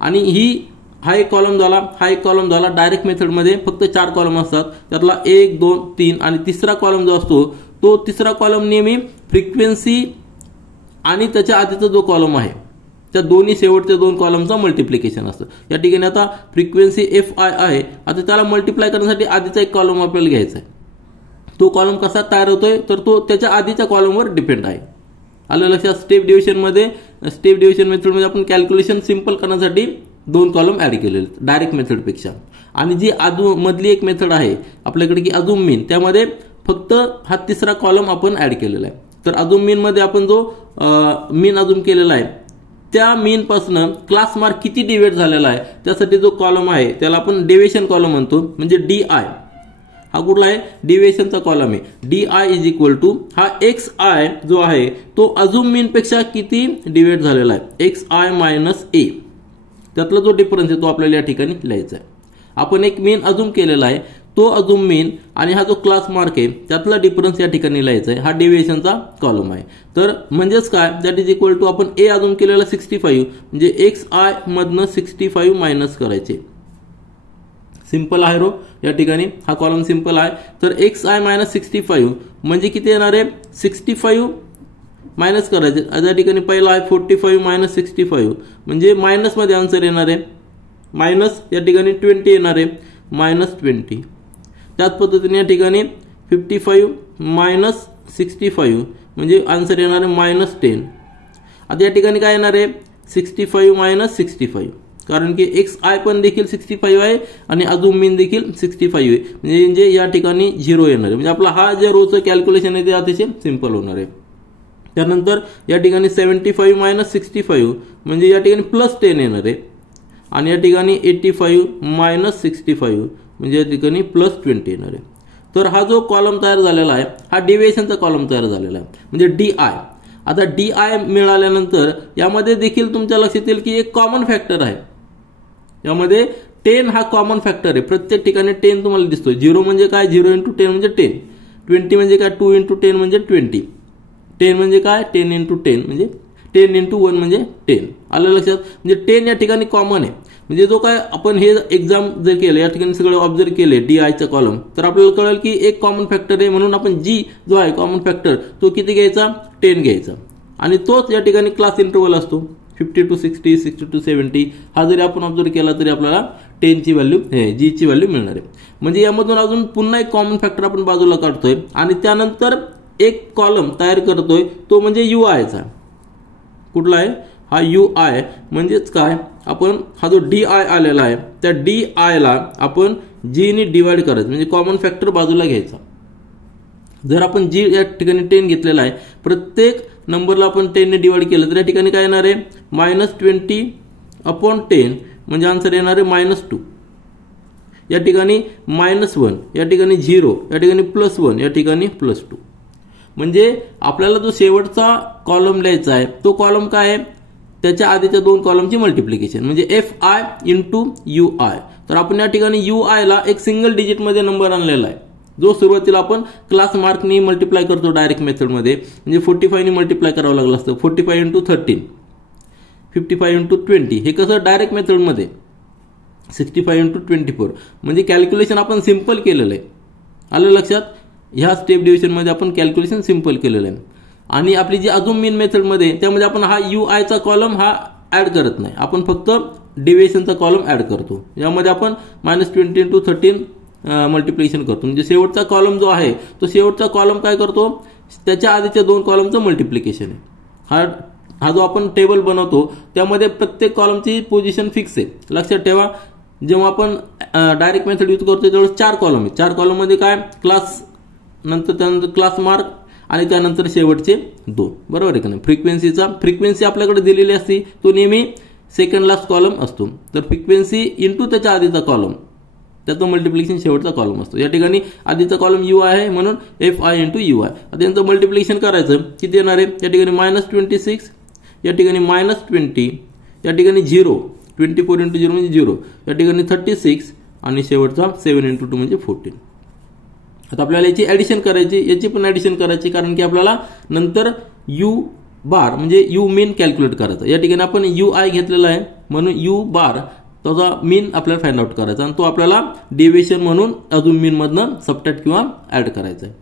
आणि ही हा एक कॉलम झाला, हा एक कॉलम झाला. डायरेक्ट मेथडमध्ये फक्त 4 कॉलम असतात, त्यातला 1, 2, 3 आणि तिसरा कॉलम जो असतो तो तिसरा कॉलम नेहमी फ्रिक्वेन्सी आणि त्याच्या आधीचा जो कॉलम आहे त्या दोन्ही शेवटच्या 2 कॉलमचा मल्टिप्लिकेशन असतं. या ठिकाणी आता फ्रिक्वेन्सी FI आहे, आता त्याला मल्टिप्लाय करण्यासाठी आधीचा एक कॉलम आपल्याला घ्यायचा आहे. तो कॉलम कसा तयार होतोय तर तो त्याच्या आधीच्या कॉलमवर डिपेंड आहे. आलं लक्षात. स्टेप डिव्हिजन मेथडमध्ये आपण कॅल्क्युलेशन सिंपल करण्यासाठी 2 कॉलम ऍड केलेले डायरेक्ट मेथडपेक्षा. आणि जी मधली एक मेथड आहे आपल्याकडे की अझूम मीन, त्यामध्ये फक्त हा तिसरा कॉलम आपण ऍड केलेला आहे. तर अझूम मीन मध्ये आपण जो मीन अझूम केलेला आहे त्या मीन पासून क्लास मार्क किती डिव्हाइड झालेला आहे त्यासाठी जो कॉलम आहे त्याला आपण डेव्हिएशन कॉलम म्हणतो, म्हणजे DI. हा कुठला आहे डेव्हिएशनचा कॉलम आहे. DI इज इक्वल टू हा XI जो आहे तो अझूम मीन पेक्षा किती डिव्हाइड झालेला आहे XI मायनस A. त्यातला जो डिफरन्स आहे तो आपल्याला या ठिकाणी लिहायचा आहे. आपण एक मीन अझूम केलेला आहे, तो अझूम मीन आणि हा जो क्लास मार्क आहे त्यातला डिफरन्स या ठिकाणी लिहायचा आहे. हा डेव्हिएशनचा कॉलम आहे. तर म्हणजेच काय, दॅट इज इक्वल टू आपण ए अझूम केलेला 65 म्हणजे XI मधनं 65 मायनस करायचे. सिंपल आहे रो. या ठिकाणी हा कॉलम सिंपल आहे. तर XI मायनस 65 म्हणजे किती येणार आहे 65 मायनस करायचे. या ठिकाणी पहिला आहे 45 मायनस 65 म्हणजे मायनस मध्ये आन्सर येणार आहे. मायनस या ठिकाणी 20 येणार आहे, मायनस 20. त्याच पद्धतीने या ठिकाणी 55 मायनस 65 म्हणजे आन्सर येणार आहे मायनस 10. आता या ठिकाणी काय येणार आहे 65 मायनस 65, कारण की XI पण देखील 65 आहे आणि अझूम मीन देखील 65 आहे, म्हणजे या ठिकाणी 0 येणार आहे. म्हणजे आपला हा जे रोचं कॅल्क्युलेशन आहे ते अतिशय सिंपल होणार आहे. त्यानंतर या ठिकाणी 75 मायनस 65 म्हणजे या ठिकाणी प्लस 10 येणार आहे. आणि या ठिकाणी 85 मायनस 65 म्हणजे या ठिकाणी प्लस 20 येणार आहे. तर हा जो कॉलम तयार झालेला आहे हा डेव्हिएशनचा कॉलम तयार झालेला आहे, म्हणजे DI. आता DI मिळाल्यानंतर यामध्ये देखील तुमच्या लक्षात येईल की एक कॉमन फॅक्टर आहे. यामध्ये 10 हा कॉमन फॅक्टर आहे. प्रत्येक ठिकाणी 10 तुम्हाला दिसतोय. 0 म्हणजे काय, 0 × 10 म्हणजे 10. 20 म्हणजे काय, 2 × 10 म्हणजे 20. 10 म्हणजे काय, 10 × 10 म्हणजे 10 × 1 म्हणजे 10. आलं लक्षात. म्हणजे 10 या ठिकाणी कॉमन आहे. म्हणजे जो काय आपण हे एक्झाम जर केलं, या ठिकाणी सगळं ऑब्झर्व केले DIचा कॉलम, तर आपल्याला कळेल की एक कॉमन फॅक्टर आहे. म्हणून आपण G जो आहे कॉमन फॅक्टर तो किती घ्यायचा, 10 घ्यायचा. आणि तोच या ठिकाणी क्लास इंटरवल असतो 50 to 60, 60 to 70. हा जरी आपण ऑब्झर्व केला तरी आपल्याला 10 ची व्हॅल्यू, G ची व्हॅल्यू मिळणार आहे. म्हणजे यामधून अजून पुन्हा एक कॉमन फॅक्टर आपण बाजूला काढतोय आणि त्यानंतर एक कॉलम तयार करतोय, तो म्हणजे UIचा. कुठला आहे हा UI. म्हणजेच काय, आपण हा जो DI आलेला आहे त्या DI ला आपण G ने डिवाइड करायचं, म्हणजे कॉमन फॅक्टर बाजूला घ्यायचा. जर आपण G या ठिकाणी 10 घेतलेला आहे, प्रत्येक नंबरला आपण 10 ने डिवाइड केलं तर या ठिकाणी काय येणार आहे, -20/10 म्हणजे आन्सर येणार आहे -2. या ठिकाणी -1, या ठिकाणी 0, या ठिकाणी +1, या ठिकाणी +2. म्हणजे आपल्याला जो शेवटचा कॉलम लिहायचा आहे तो कॉलम काय आहे, त्याच्या आधीच्या दोन कॉलमची मल्टिप्लिकेशन, म्हणजे FI × UI. तर आपण या ठिकाणी UI ला एक सिंगल डिजिट मध्ये नंबर आणलेला आहे, जो सुरुवातीला आपण क्लास मार्कनी मल्टिप्लाय करतो डायरेक्ट मेथडमध्ये. म्हणजे 45 ने मल्टिप्लाय करावं लागलं असतं. 45 × 13, 55 × 20. हे कसं डायरेक्ट मेथडमध्ये 65 × 24. म्हणजे कॅल्क्युलेशन आपण सिंपल केलेलं आहे. आलं लक्षात. ह्या स्टेप डिव्हिजनमध्ये आपण कॅल्क्युलेशन सिंपल केलेलं आहे. आणि आपली जी अजून मेन मेथडमध्ये त्यामध्ये आपण हा UIचा कॉलम हा ऍड करत नाही, आपण फक्त डेव्हिएशनचा कॉलम ऍड करतो. यामध्ये आपण -20 × 13 मल्टिप्लिकेशन करतो. म्हणजे शेवटचा कॉलम जो आहे तो शेवटचा कॉलम काय करतो, त्याच्या आधीच्या दोन कॉलमचं मल्टिप्लिकेशन आहे. हा जो आपण टेबल बनवतो त्यामध्ये प्रत्येक कॉलमची पोझिशन फिक्स आहे. लक्षात ठेवा, जेव्हा आपण डायरेक्ट मेथड यूज करतो त्यावेळेस 4 कॉलम आहेत. 4 कॉलम मध्ये काय, क्लास, नंतर त्यानंतर क्लास मार्क आणि त्यानंतर शेवटचे 2. बरोबर आहे का नाही. फ्रिक्वेन्सी आपल्याकडे दिलेली असते, तो नेहमी सेकंड लास्ट कॉलम असतो. तर फ्रिक्वेन्सी इंटू त्याच्या आधीचा कॉलम, त्याचं मल्टिप्लिकेशन शेवटचा कॉलम असतो. या ठिकाणी आधीचा कॉलम UI आहे म्हणून FI × UI. आता यांचं मल्टिप्लिकेशन करायचं, किती येणार आहे, या ठिकाणी -26, या ठिकाणी -20, या ठिकाणी 0, 24 × 0 म्हणजे 0, या ठिकाणी 36 आणि शेवटचा 7 × 2 म्हणजे 14. आता आपल्याला याची ऍडिशन करायची, याची पण ऍडिशन करायची, कारण की आपल्याला नंतर U बार म्हणजे U मीन कॅल्क्युलेट करायचा. या ठिकाणी आपण UI घेतलेला आहे म्हणून U बार त्याचा मीन आपल्याला फाइंड आउट करायचा आणि तो आपल्याला डेव्हिएशन म्हणून अजून मीन मधनं सबट्रॅक्ट किंवा ऍड करायचा आहे.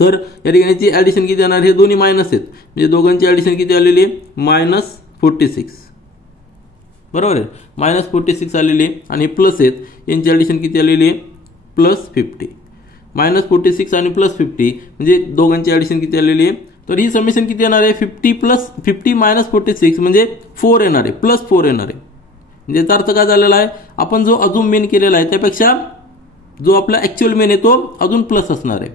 तर या ठिकाणी ऍडिशन किती येणार, हे दोन्ही मायनस आहेत, म्हणजे दोघांची ऍडिशन किती आलेली आहे, -46. बरोबर आहे, -46 आलेली आहे. आणि प्लस आहेत, यांची ऍडिशन किती आलेली आहे, +50. -46 आणि +50 म्हणजे दोघांची ऍडिशन किती आलेली आहे. तर ही समेशन किती येणार आहे, 50 + 50 - 46 म्हणजे 4 येणार आहे, +4 येणार आहे. म्हणजे त्याचा अर्थ काय झालेला आहे, आपण जो अजून मेन केलेला आहे त्यापेक्षा जो आपला ऍक्च्युअल मेन आहे तो अजून प्लस असणार आहे.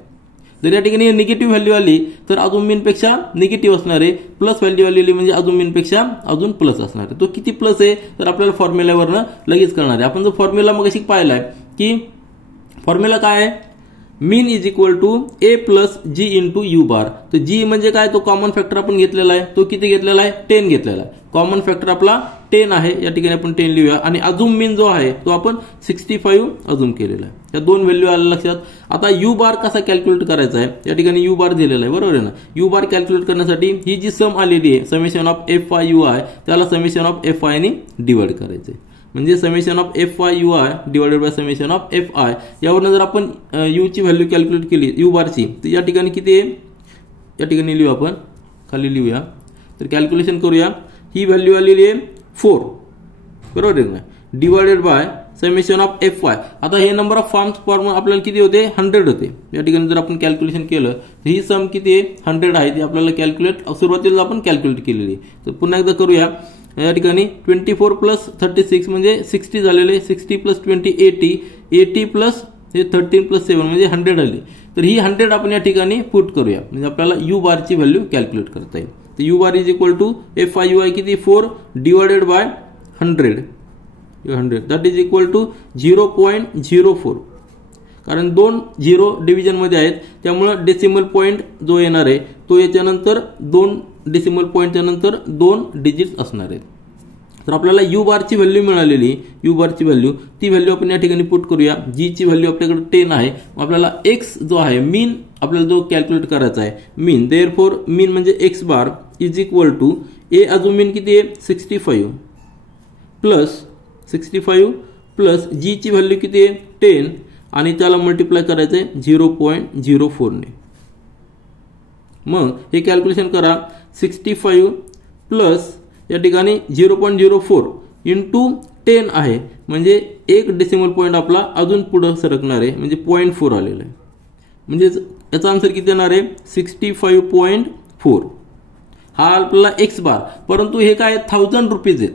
जर या ठिकाणी निगेटिव्ह व्हॅल्यू आली तर अजून मेन पेक्षा निगेटिव्ह असणार आहे, प्लस व्हॅल्यू आलेली म्हणजे अजून मेन पेक्षा अजून प्लस असणार आहे. तो किती प्लस आहे तर आपल्याला फॉर्म्युल्यावरनं लगेच कळणार आहे. आपण जो फॉर्म्युला मगाशी पाहिलाय की फॉर्म्युला काय आहे, mean is equal to A + G × U bar. तर G म्हणजे काय, तो कॉमन फॅक्टर आपण घेतलेला आहे, तो किती घेतलेला आहे, 10 घेतलेला आहे. कॉमन फॅक्टर आपला 10 आहे, या ठिकाणी आपण 10 लिहूया. आणि अजून मीन जो आहे तो आपण 65 अजून केलेला आहे. या दोन व्हॅल्यू आल्या लक्षात. आता U बार कसा कॅल्क्युलेट करायचा आहे, या ठिकाणी U बार दिलेला आहे, बरोबर आहे ना. U बार कॅल्क्युलेट करण्यासाठी ही जी सम आलेली आहे समेशन ऑफ FI UI त्याला समेशन ऑफ FI ने डिवाइड करायचे. म्हणजे summation of FI UI divided by summation of FI. यावरून जर आपण U ची व्हॅल्यू कॅल्क्युलेट केली U बारची, तर या ठिकाणी किती आहे, या ठिकाणी लिहू, आपण खाली लिहूया. तर कॅल्क्युलेशन करूया. ही व्हॅल्यू आलेली आहे 4, बरोबर आहे ना, divided by summation of FI. आता हे नंबर ऑफ फॉर्म आपल्याला किती होते, 100 होते. या ठिकाणी जर आपण कॅल्क्युलेशन केलं तर ही सम किती आहे, 100 आहे. ती आपल्याला कॅल्क्युलेट सुरुवातीला आपण कॅल्क्युलेट केलेली. तर पुन्हा एकदा करूया. या ठिकाणी 24 + 36 म्हणजे 60 झालेले, 60 + 20 80, 80 + 13 + 7 म्हणजे 100 आली. तर ही 100 आपण या ठिकाणी पुट करूया, म्हणजे आपल्याला U बारची व्हॅल्यू कॅल्क्युलेट करता येईल. तर U bar is equal to FI UI किती, 4 divided by 100 that is equal to 0.04. कारण 2 0 डिव्हिजनमध्ये आहेत, त्यामुळे डेसिमल पॉईंट जो येणार आहे तो याच्यानंतर 2 डेसिमल पॉईंटच्या नंतर 2 डिजिट्स असणार आहेत. तर आपल्याला यू बारची व्हॅल्यू मिळालेली, यू बारची व्हॅल्यू ती व्हॅल्यू आपण या ठिकाणी पुट करूया. जी ची व्हॅल्यू आपल्याकडे 10 आहे. आपल्याला एक्स जो आहे मीन आपल्याला जो कॅल्क्युलेट करायचा आहे मीन, देअरफॉर मीन म्हणजे X bar is equal to A, अजून मीन किती आहे 65 प्लस जी ची व्हॅल्यू किती आहे 10 आणि त्याला मल्टिप्लाय करायचं आहे 0.04 ने. मग हे कॅल्क्युलेशन करा. 65 प्लस या ठिकाणी 0.04 इंटू 10 आहे, म्हणजे एक डेसिमल पॉईंट आपला अजून पुढे सरकणार आहे, म्हणजे 0.4 आलेला आहे. म्हणजे याचा आन्सर किती येणार आहे 65.4. हा आपल्याला एक्स बार, परंतु हे काय 1000 रुपीज आहेत.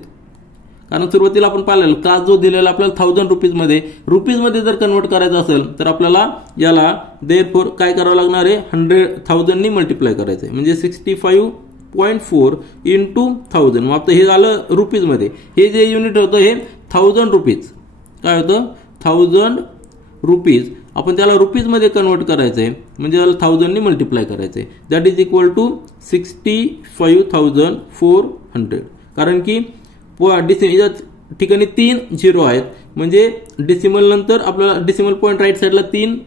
कारण सुरुवातीला आपण पाहिलं का जो दिलेला आपल्याला 1000 रुपीजमध्ये जर कन्वर्ट करायचं असेल तर आपल्याला याला देअरफॉर काय करावं लागणार आहे 100,000 नी मल्टिप्लाय करायचं आहे, म्हणजे 65.4 इंटू 1000. मग आता हे झालं रुपीजमध्ये. हे जे युनिट होतं हे 1000 रुपीज, काय होतं 1000 रुपीज. आपण त्याला रुपीजमध्ये कन्वर्ट करायचं आहे, म्हणजे त्याला 1000 नी मल्टिप्लाय करायचं आहे. That is equal to 65,400. कारण की या ठिकाणी 3 0 आहेत, म्हणजे डेसिमल नंतर आपल्याला डेसिमल पॉईंट राईट साईडला 3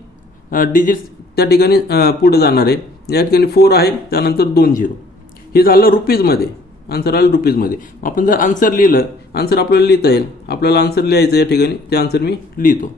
डिजिट्स त्या ठिकाणी पुढे जाणार आहे. या ठिकाणी 4 आहे, त्यानंतर 2 0. हे झालं रुपीजमध्ये, आन्सर आलं रुपीजमध्ये. आपण जर आन्सर लिहिलं, आन्सर आपल्याला लिहिता येईल. आपल्याला आन्सर लिहायचं या ठिकाणी, ते आन्सर मी लिहितो.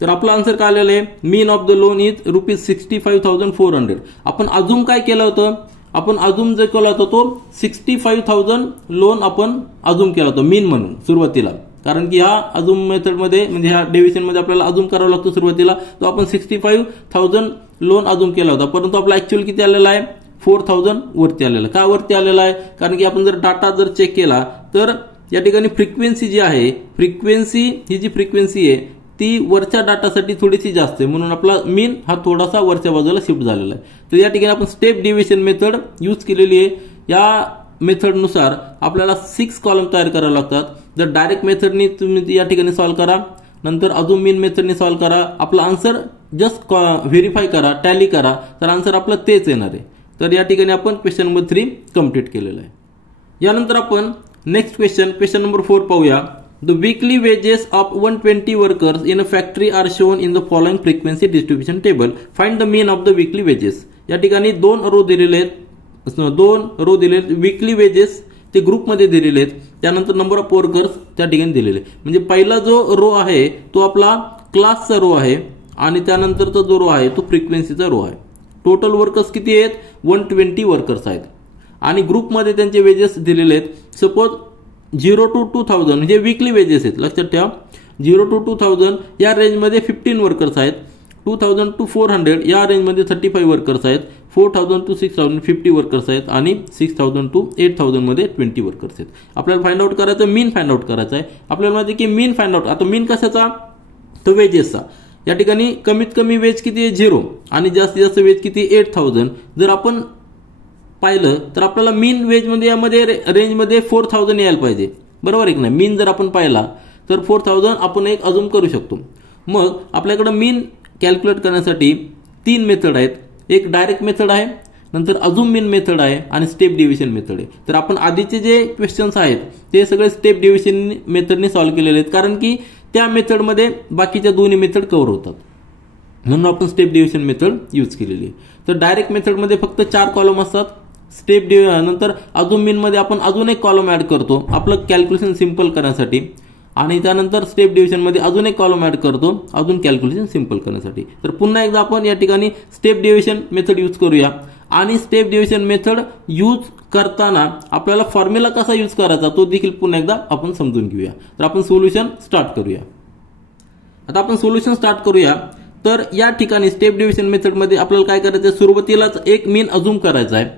तर आपला आन्सर काय आलेलं आहे mean of the loan is ₹65,400. आपण अजून काय केलं होतं, आपण अजून जे केला होता तो 65,000 लोन आपण अजूम केला होता मीन म्हणून सुरुवातीला. कारण की ह्या अजूम मेथडमध्ये म्हणजे ह्या डेव्हिजनमध्ये आपल्याला अजूम करावा लागतो सुरुवातीला. तो आपण 65,000 लोन अजूम केला होता, परंतु आपला ऍक्च्युअल किती आलेला आहे 4,000 वरती आलेला. का वरती आलेला आहे, कारण की आपण जर डाटा जर चेक केला तर या ठिकाणी फ्रिक्वेन्सी जी आहे, ही जी फ्रिक्वेन्सी आहे ती वरच्या डाटासाठी थोडीशी जास्त आहे, म्हणून आपला मीन हा थोडासा वरच्या बाजूला शिफ्ट झालेला आहे. तर या ठिकाणी आपण स्टेप डिव्हिजन मेथड यूज केलेली आहे. या मेथडनुसार आपल्याला 6 कॉलम तयार करावे लागतात. जर डायरेक्ट मेथडनी तुम्ही या ठिकाणी सॉल्व्ह करा, नंतर अजून मीन मेथडनी सॉल्व्ह करा, आपला आन्सर जस्ट व्हेरीफाय करा, टॅली करा, तर आन्सर आपलं तेच येणार आहे. तर या ठिकाणी आपण क्वेश्चन नंबर 3 कम्प्लीट केलेला आहे. यानंतर आपण नेक्स्ट क्वेश्चन नंबर 4 पाहूया. The weekly wages of 120 workers in a factory are shown in the following frequency distribution table. Find the mean of the weekly wages. या ठिकाणी 2 रो दिलेले आहेत, वीकली वेजेस ते ग्रुपमध्ये दिलेले आहेत. त्यानंतर नंबर ऑफ वर्कर्स त्या ठिकाणी दिलेले. म्हणजे पहिला जो रो आहे तो आपला क्लासचा रो आहे आणि त्यानंतरचा जो रो आहे तो फ्रिक्वेन्सीचा रो आहे. टोटल वर्कर्स किती आहेत 120 वर्कर्स आहेत आणि ग्रुपमध्ये त्यांचे वेजेस दिलेले आहेत. सपोज 0 to 2000 म्हणजे वीकली वेजेस आहेत, लक्षात ठेवा. 0 to 2000 या रेंजमध्ये 15 वर्कर्स आहेत. 2000 to 400 या रेंजमध्ये 35 वर्कर्स आहेत. 4000 to 6000 50 वर्कर्स आहेत आणि 6000 to 8000 मध्ये 20 वर्कर्स आहेत. आपल्याला फाइंड आउट करायचं, मीन फाइंड आउट करायचं आहे. आपल्याला माहिती की मीन फाइंड आउट, आता मीन कशाचा तर वेजेसचा. या ठिकाणी कमीत कमी वेज किती आहे 0 आणि जास्तीत जास्त वेज किती 8000. जर आपण पाहिलं तर आपल्याला मीन वेज मध्ये यामध्ये रेंजमध्ये 4000 यायला पाहिजे, बरोबर आहे की नाही. मीन जर आपण पाहिला तर 4000 आपण एक अजूम करू शकतो. मग आपल्याकडे मीन कॅल्क्युलेट करण्यासाठी 3 मेथड आहेत. एक डायरेक्ट मेथड आहे, नंतर अजूम मीन मेथड आहे आणि स्टेप डिव्हिजन मेथड आहे. तर आपण आधीचे जे क्वेश्चन्स आहेत ते सगळे स्टेप डिव्हिजन मेथडने सॉल्व्ह केलेले आहेत, कारण की त्या मेथडमध्ये बाकीच्या दोन्ही मेथड कव्हर होतात, म्हणून आपण स्टेप डिव्हिजन मेथड यूज केलेली आहे. तर डायरेक्ट मेथडमध्ये फक्त 4 कॉलम असतात. स्टेप नंतर अजून मीन मध्ये आपण अजून एक कॉलम ऍड करतो आपलं कॅल्क्युलेशन सिंपल करण्यासाठी, आणि त्यानंतर स्टेप डिव्हिजन मध्ये अजून एक कॉलम ऍड करतो अजून कॅल्क्युलेशन सिंपल करण्यासाठी. तर पुन्हा एकदा आपण या ठिकाणी स्टेप डिव्हिजन मेथड यूज करूया. आणि स्टेप डिव्हिजन मेथड यूज करताना आपल्याला फॉर्म्युला कसा यूज करायचा तो देखील पुन्हा एकदा आपण समजून घेऊया. तर आपण सोल्युशन स्टार्ट करूया. आता आपण सोल्युशन स्टार्ट करूया. तर या ठिकाणी स्टेप डिव्हिजन मेथड मध्ये आपल्याला काय करायचं, सुरुवातीलाच एक मीन अजूम करायचा आहे.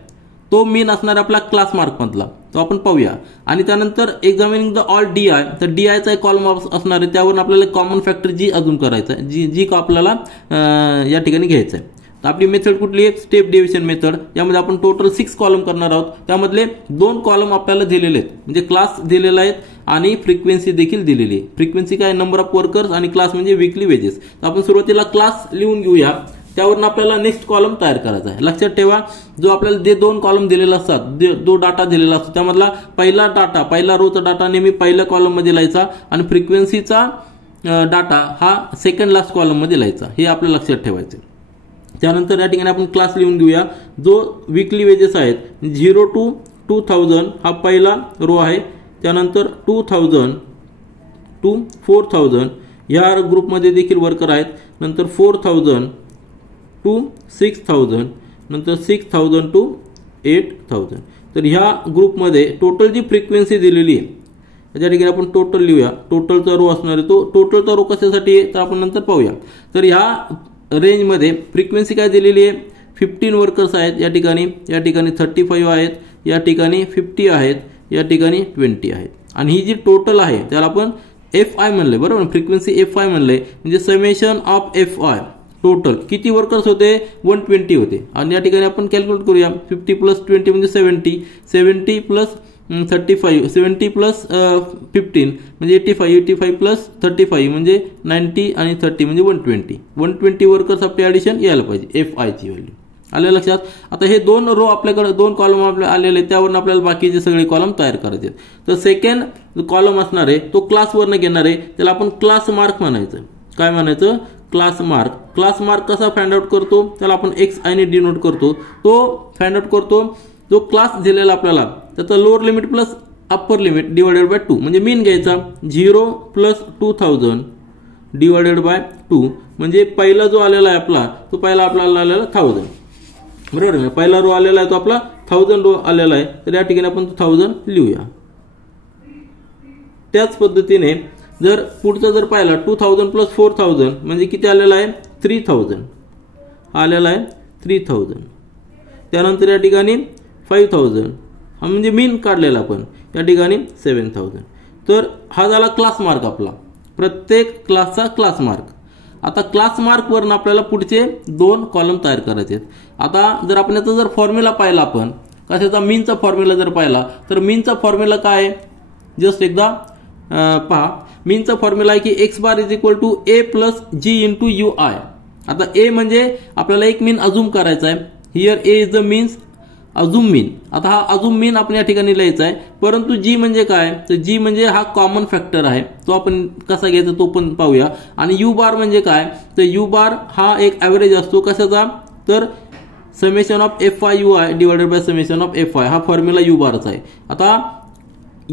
तो मीन असणार आपला क्लास मार्क मधला, तो आपण पाहूया. आणि त्यानंतर examining the all D I, तर डी आयचा एक कॉलम असणार आहे, त्यावरून आपल्याला कॉमन फॅक्टर जी अजूम करायचा आहे, जी आपल्याला या ठिकाणी घ्यायचं आहे. तर आपली मेथड कुठली आहे? Step deviation method. यामध्ये आपण टोटल 6 कॉलम करणार आहोत. त्यामधले 2 कॉलम आपल्याला दिलेले आहेत, म्हणजे क्लास दिलेला आहे आणि फ्रिक्वेन्सी देखील दिलेली आहे. फ्रिक्वेन्सी काय? नंबर ऑफ वर्कर्स आणि क्लास म्हणजे वीकली वेजेस. तर आपण सुरुवातीला क्लास लिहून घेऊया, त्यावरून आपल्याला नेक्स्ट कॉलम तयार करायचा आहे. लक्षात ठेवा, जो आपल्याला जे 2 कॉलम दिलेला असतात, जो डाटा दिलेला असतो त्यामधला पहिला रोचा डाटा नेहमी पहिल्या कॉलम मध्ये लिहायचा आणि फ्रिक्वेन्सीचा डाटा हा सेकंड लास्ट कॉलम मध्ये लिहायचा. हे आपल्याला लक्षात ठेवायचं. त्यानंतर या ठिकाणी आपण क्लास लिहून घेऊया. जो वीकली वेजेस आहेत 0 to 2000 हा पहिला रो आहे. त्यानंतर 2000 to 4000 या ग्रुपमध्ये देखील वर्कर आहेत. नंतर 4000 to 6000, नंतर 6000 to 8000. तर ह्या ग्रुपमध्ये टोटल जी फ्रिक्वेन्सी दिलेली आहे त्या ठिकाणी आपण टोटल लिहूया. टोटलचा रो असणार आहे. तो टोटलचा रो कशासाठी आहे तर आपण नंतर पाहूया. तर ह्या रेंजमध्ये फ्रिक्वेन्सी काय दिलेली आहे? 15 वर्कर्स आहेत या ठिकाणी 35 आहेत, या ठिकाणी 50 आहेत, या ठिकाणी 20 आहेत. आणि ही जी टोटल आहे त्याला आपण FI म्हणले, बरोबर. फ्रिक्वेन्सी FI म्हणले म्हणजे समेशन ऑफ FI. टोटल किती वर्कर्स होते? 120 होते. आणि या ठिकाणी आपण कॅल्क्युलेट करूया. 50 + 20 म्हणजे 70, 70 + 35, 70 + 15 म्हणजे 85, 85 + 35 म्हणजे 90 आणि 30 म्हणजे 120 वर्कर्स आपली ॲडिशन यायला पाहिजे FI ची व्हॅल्यू. आलं लक्षात? आता हे 2 रो आपल्याकडे 2 कॉलम आपल्याला आलेले, त्यावरून आपल्याला बाकीचे सगळे कॉलम तयार करायचे. तर सेकंड कॉलम असणार आहे तो क्लासवरनं घेणार आहे, त्याला आपण क्लास मार्क म्हणायचं. काय म्हणायचं? Class mark. क्लास मार्क कसा फाइंड आउट करतो? त्याला आपण XI ने डिनोट करतो. तो फाइंड आउट करतो जो क्लास दिलेला आपल्याला त्याचा lower limit plus upper limit divided by 2 म्हणजे मीन घ्यायचा. 0 + 2000 डिवायडेड बाय 2 म्हणजे पहिला जो आलेला आहे आपला तो पहिला आपल्याला आलेला 1000, बरोबर आहे. पहिला रो आलेला आहे तो आपला 1000 रो आलेला आहे. तर या ठिकाणी आपण 1000 लिहूया. त्याच पद्धतीने जर पुढचा जर पाहिला 2000 + 4000 म्हणजे किती आलेला आहे? 3000 आलेला आहे. 3000. त्यानंतर या ठिकाणी 5000 हा म्हणजे मीन काढलेला आपण या ठिकाणी 7000. तर हा झाला क्लास मार्क आपला, प्रत्येक क्लासचा क्लास मार्क. आता क्लास मार्क वरून आपल्याला पुढचे 2 कॉलम तयार करायचे आहेत. आता जर आपण याचा जर फॉर्म्युला पाहिला, आपण कशाचा? मीनचा फॉर्म्युला जर पाहिला तर मीनचा फॉर्म्युला काय आहे? जस्ट एकदा पहा. मीनचा फॉर्म्युला आहे की x bar = a + g × UI. आता a म्हणजे आपल्याला एक मीन अजूम करायचा आहे. Here a is the means assumed mean. आता हा अजूम मीन आपण या ठिकाणी लिहायचा आहे. परंतु g म्हणजे काय? तर g म्हणजे हा कॉमन फॅक्टर आहे, तो आपण कसा घ्यायचा तो पण पाहूया. आणि u बार म्हणजे काय? तर u बार हा एक ॲव्हरेज असतो कशाचा? तर summation of FI UI divided by summation of FI हा फॉर्म्युला u बारचा आहे. आता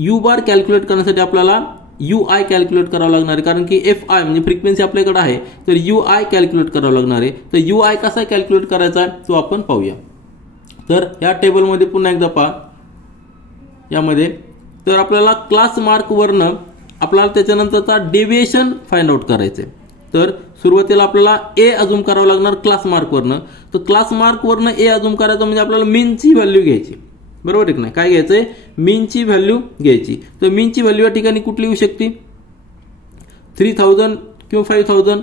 u बार कॅल्क्युलेट करण्यासाठी आपल्याला UI कॅल्क्युलेट करावं लागणार आहे, कारण की FI म्हणजे फ्रिक्वेन्सी आपल्याकडे आहे तर UI कॅल्क्युलेट करावं लागणार आहे. तर UI कसा कॅल्क्युलेट करायचा आहे तो आपण पाहूया. तर या टेबलमध्ये पुन्हा एकदा पहा. यामध्ये तर आपल्याला क्लास मार्क वरनं आपल्याला त्याच्यानंतरचा डेव्हिएशन फाइंड आउट करायचं आहे. तर सुरुवातीला आपल्याला A अजूम करावं लागणार क्लास मार्क वरनं. तर क्लास मार्क वरनं A अजूम करायचं म्हणजे आपल्याला मीनची व्हॅल्यू घ्यायची, बरोबर आहे. काय घ्यायचंय? मीनची व्हॅल्यू घ्यायची. तर मीनची व्हॅल्यू या ठिकाणी कुठली येऊ शकते? 3000 किंवा 5000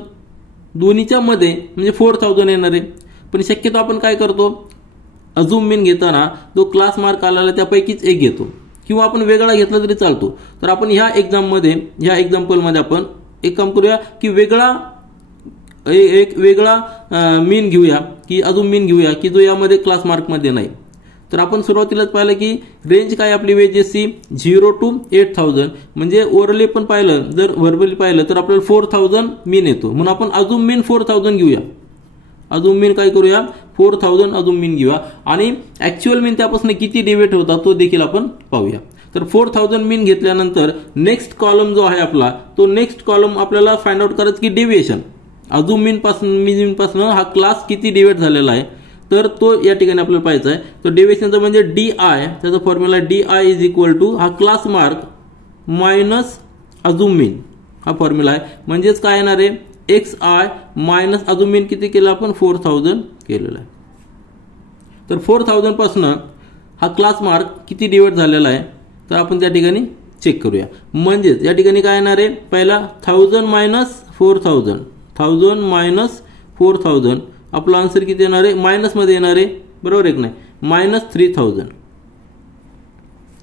दोन्हीच्या मध्ये म्हणजे 4000 येणार आहे. पण शक्यतो आपण काय करतो? अजूम मीन घेताना जो क्लास मार्क आलेला त्यापैकीच एक घेतो, किंवा आपण वेगळा घेतला तरी चालतो. तर आपण ह्या एक्झाम्पलमध्ये आपण एक काम करूया की एक वेगळा मीन घेऊया, की अजून मीन घेऊया की जो यामध्ये क्लास मार्कमध्ये नाही. तर आपण सुरुवातीलाच पाहिलं की रेंज काय आपली वेजेसची 0 to 8000 म्हणजे ओरली पण पाहिलं, जर व्हर्बली पाहिलं तर आपल्याला 4000 मीन येतो. म्हणून आपण अजून मीन 4000 घेऊया. अजून मीन काय करूया? 4000 अजून मीन घेऊया आणि ऍक्च्युअल मीन त्यापासून किती डिव्हिएट होता तो देखील आपण पाहूया. तर 4000 मीन घेतल्यानंतर नेक्स्ट कॉलम जो आहे आपला तो नेक्स्ट कॉलम आपल्याला फाइंड आउट करायचं की डेव्हिएशन अजून मीन पासून हा क्लास किती डिव्हिएट झालेला आहे तर तो या ठिकाणी आपल्याला पाहायचा आहे. तो डेव्हिएशनचा म्हणजे DI, त्याचा फॉर्म्युला DI = हा क्लास मार्क मायनस अजून मीन हा फॉर्म्युला आहे. म्हणजेच काय येणार आहे? XI मायनस अजून मीन किती केलं आपण? 4000 केलेला आहे. तर 4000 पासून हा क्लास मार्क किती डिव्हाइड झालेला आहे तर आपण त्या ठिकाणी चेक करूया. म्हणजेच या ठिकाणी काय येणार आहे? पहिला 1000 - 4000, 1000 - 4000 आपला आन्सर किती येणार आहे, मायनसमध्ये येणार आहे, बरोबर आहे की नाही, -3000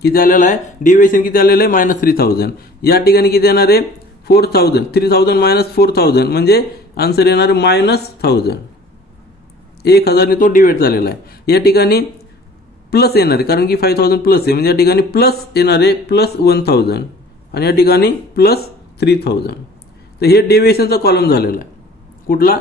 किती आलेला आहे, डिव्हिएशन किती आलेलं आहे, -3000. या ठिकाणी किती येणार आहे, 4000. 3000 - 4000 म्हणजे आन्सर येणार -1000. 1000 ने तो डिवाइड झालेला आहे. या ठिकाणी प्लस येणार आहे कारण की 5000 प्लस आहे, म्हणजे या ठिकाणी प्लस येणार आहे +1000 आणि या ठिकाणी +3000. तर हे डेव्हिएशनचा कॉलम झालेला आहे. कुठला,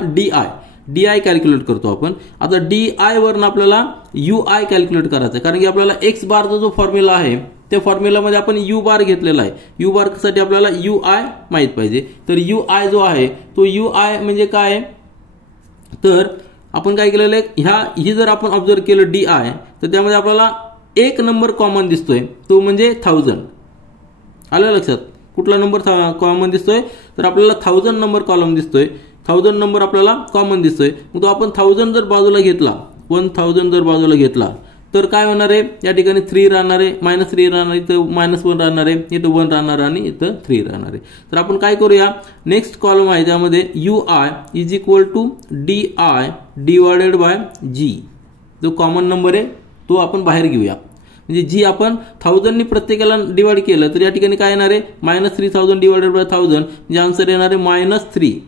DI कॅल्क्युलेट करतो आपण. आता DI वरून आपल्याला UI कॅल्क्युलेट करायचं आहे कारण की आपल्याला x बारचा जो फॉर्म्युला आहे त्या फॉर्म्युलामध्ये आपण U बार घेतलेला आहे. U बार साठी आपल्याला UI माहित पाहिजे. तर UI जो आहे तो UI म्हणजे काय, तर आपण काय केलेलं आहे, ही जर आपण ऑब्झर्व केलं DI तर त्यामध्ये आपल्याला एक नंबर कॉमन दिसतोय, तो म्हणजे 1000. आलं लक्षात, कुठला नंबर कॉमन दिसतोय, तर आपल्याला 1000 नंबर कॉलम दिसतोय, 1000 नंबर आपल्याला कॉमन दिसतोय. मग तो आपण 1000 जर बाजूला घेतला, 1000 जर बाजूला घेतला तर काय होणार आहे, या ठिकाणी 3 राहणार आहे, -3 राहणार आहे, इथं -1 राहणार आहे, इथं 1 राहणार आणि इथं 3 राहणार आहे. तर आपण काय करूया, नेक्स्ट कॉलम आहे त्यामध्ये UI = DI divided bye G. जो कॉमन नंबर आहे तो आपण बाहेर घेऊया, म्हणजे जी आपण 1000 ने प्रत्येकाला डिवाइड केलं तर या ठिकाणी काय येणार आहे, -3000 डिवायडेड बाय 1000 म्हणजे आन्सर येणार आहे -3.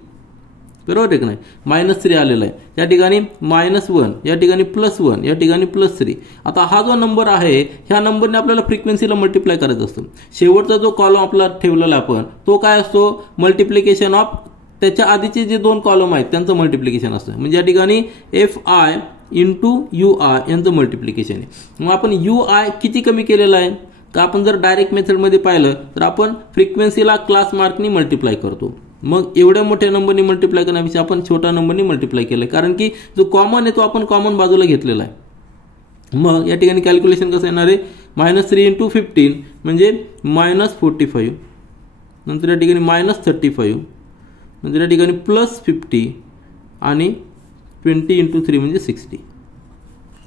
बरोबर आहे की नाही, -3 आलेला आहे. या ठिकाणी -1, या ठिकाणी +1, या ठिकाणी +3. आता हा जो नंबर आहे ह्या नंबरने आपल्याला फ्रिक्वेन्सीला मल्टिप्लाय करायचं असतं. शेवटचा जो कॉलम आपला ठेवलेला आपण तो काय असतो, मल्टिप्लिकेशन ऑफ त्याच्या आधीचे जे 2 कॉलम आहेत त्यांचं मल्टिप्लिकेशन असतं. म्हणजे या ठिकाणी FI × UI यांचं मल्टिप्लिकेशन आहे. मग आपण UI किती कमी केलेलं आहे का, आपण जर डायरेक्ट मेथडमध्ये पाहिलं तर आपण फ्रिक्वेन्सीला क्लास मार्कनी मल्टिप्लाय करतो. मग एवढ्या मोठ्या नंबरनी मल्टिप्लाय करण्यापेक्षा आपण छोट्या नंबरनी मल्टिप्लाय केलं कारण की जो कॉमन आहे तो आपण कॉमन बाजूला घेतलेला आहे. मग या ठिकाणी कॅल्क्युलेशन कसं येणार आहे, -3 × 15 म्हणजे -45, नंतर या ठिकाणी -35, नंतर या ठिकाणी +50 आणि 20 × 3 म्हणजे 60.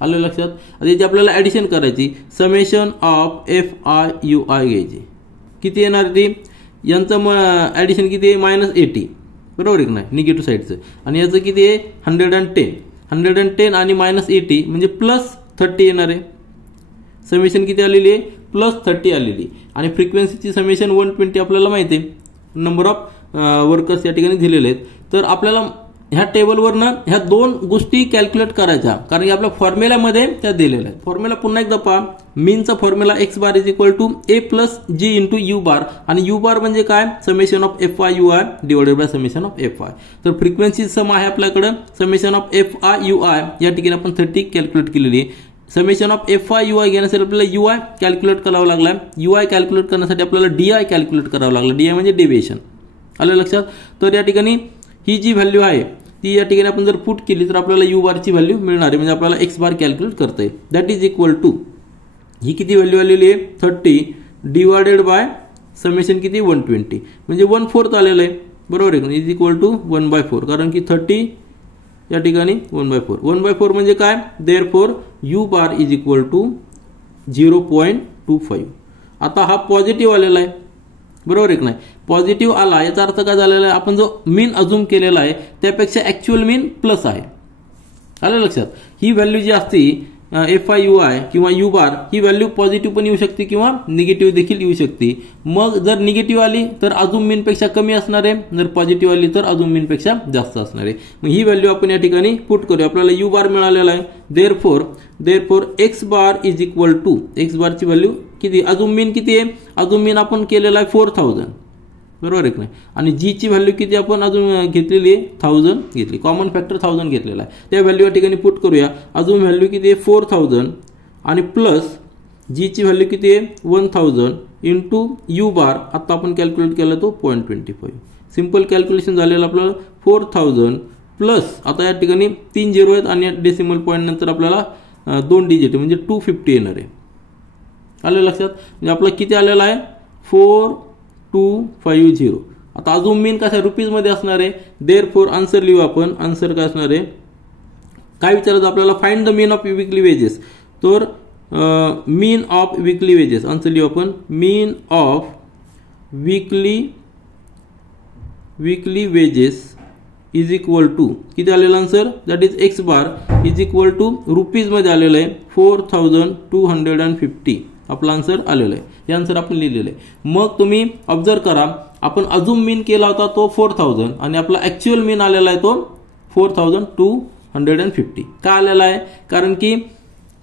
आलं लक्षात. आता याची आपल्याला ॲडिशन करायची, समेशन ऑफ FI UI घ्यायची. किती येणार ती, यांचं ॲडिशन किती आहे, -80, बरोबर आहे की नाही, निगेटिव्ह साईडचं. आणि याचं किती आहे, 110 आणि -80 म्हणजे +30 येणार आहे. समेशन किती आलेली आहे, +30 आलेली. आणि फ्रिक्वेन्सीची समेशन 120 आपल्याला माहिती आहे, नंबर ऑफ वर्कर्स या ठिकाणी दिलेले आहेत. तर आपल्याला ह्या टेबलवरनं ह्या 2 गोष्टी कॅल्क्युलेट करायच्या कारण की आपल्या फॉर्म्युल्यामध्ये त्या दिलेल्या आहेत. फॉर्म्युला पुन्हा एकदा पहा, मीनचा formula x bar = A + G × U bar आणि U बार म्हणजे काय, summation of FI UI divided by summation of FI. तर फ्रिक्वेन्सी सम आहे आपल्याकडे, समेशन ऑफ FI UI या ठिकाणी आपण 30 कॅल्क्युलेट केलेली आहे. समेशन ऑफ FI UI घेण्यासाठी आपल्याला UI कॅल्क्युलेट करावं लागला. UI कॅल्क्युलेट करण्यासाठी आपल्याला DI कॅल्क्युलेट करावं लागलं. DI म्हणजे डेव्हिएशन. आलं लक्षात. तर या ठिकाणी ही जी व्हॅल्यू आहे ती या ठिकाणी आपण जर पुट केली तर आपल्याला U बारची व्हॅल्यू मिळणार आहे, म्हणजे आपल्याला x बार कॅल्क्युलेट करता येईल. दॅट इज इक्वल टू, ही किती व्हॅल्यू आलेली आहे, 30 डिवायडेड बाय समेशन किती, 120 म्हणजे 1/4 आलेलं आहे, बरोबर आहे, इज इक्वल टू 1/4 कारण की 30 या ठिकाणी 1/4. 1/4 म्हणजे काय, therefore U bar is equal to 0.25. आता हा पॉझिटिव्ह आलेला आहे, बरोबर आहे की नाही, पॉझिटिव्ह आला याचा अर्थ काय झालेला आहे, आपण जो मीन अझूम केलेला आहे त्यापेक्षा ॲक्च्युअल मीन प्लस आहे. आलं लक्षात. ही व्हॅल्यू जी असते FI UI किंवा U बार ही व्हॅल्यू पॉझिटिव्ह पण येऊ शकते किंवा निगेटिव्ह देखील येऊ शकते. मग जर निगेटिव्ह आली तर अझूम मीन पेक्षा कमी असणार आहे, जर पॉझिटिव्ह आली तर अझूम मीन पेक्षा जास्त असणार आहे. मग ही व्हॅल्यू आपण या ठिकाणी पुट करूया. आपल्याला U बार मिळालेला आहे. Therefore x bar is equal to, x बारची व्हॅल्यू किती, अझूम मीन किती आहे, अझूम मीन आपण केलेला आहे 4000, बरोबर आहे की नाही, आणि जी ची व्हॅल्यू किती आपण अजून घेतलेली आहे, 1000 घेतली, कॉमन फॅक्टर 1000 घेतलेला आहे. त्या व्हॅल्यू या ठिकाणी पुट करूया. अजून व्हॅल्यू किती आहे 4000 आणि प्लस जी ची व्हॅल्यू किती आहे 1000 इंटू U बार आता आपण कॅल्क्युलेट केला तो 0.25. सिंपल कॅल्क्युलेशन झालेलं आपल्याला 4000 प्लस आता या ठिकाणी 3 झिरो आहेत आणि डेसिमल पॉईंट नंतर आपल्याला 2 डिजिट म्हणजे 250 येणार आहे. आलं लक्षात. म्हणजे आपला किती आलेला आहे 4250. आता अजून मीन कसं रुपीज मध्ये असणार आहे. देअरफॉर आन्सर लिहू आपण. आन्सर काय असणार आहे, काय विचारायचं आपल्याला, find the mean of weekly wages. तर mean of weekly wages answer लिहू आपण. Mean of weekly wages is equal to किती आलेला answer, that is X bar is equal to rupees मध्ये आलेलं आहे 4250 आपला आन्सर आलेला आहे. हे आन्सर आपण लिहिलेलं आहे. मग तुम्ही ऑब्झर्व करा, आपण अजून मीन केला होता तो 4000 आणि आपला ऍक्च्युअल मीन आलेला आहे तो 4250. का आलेला आहे, कारण की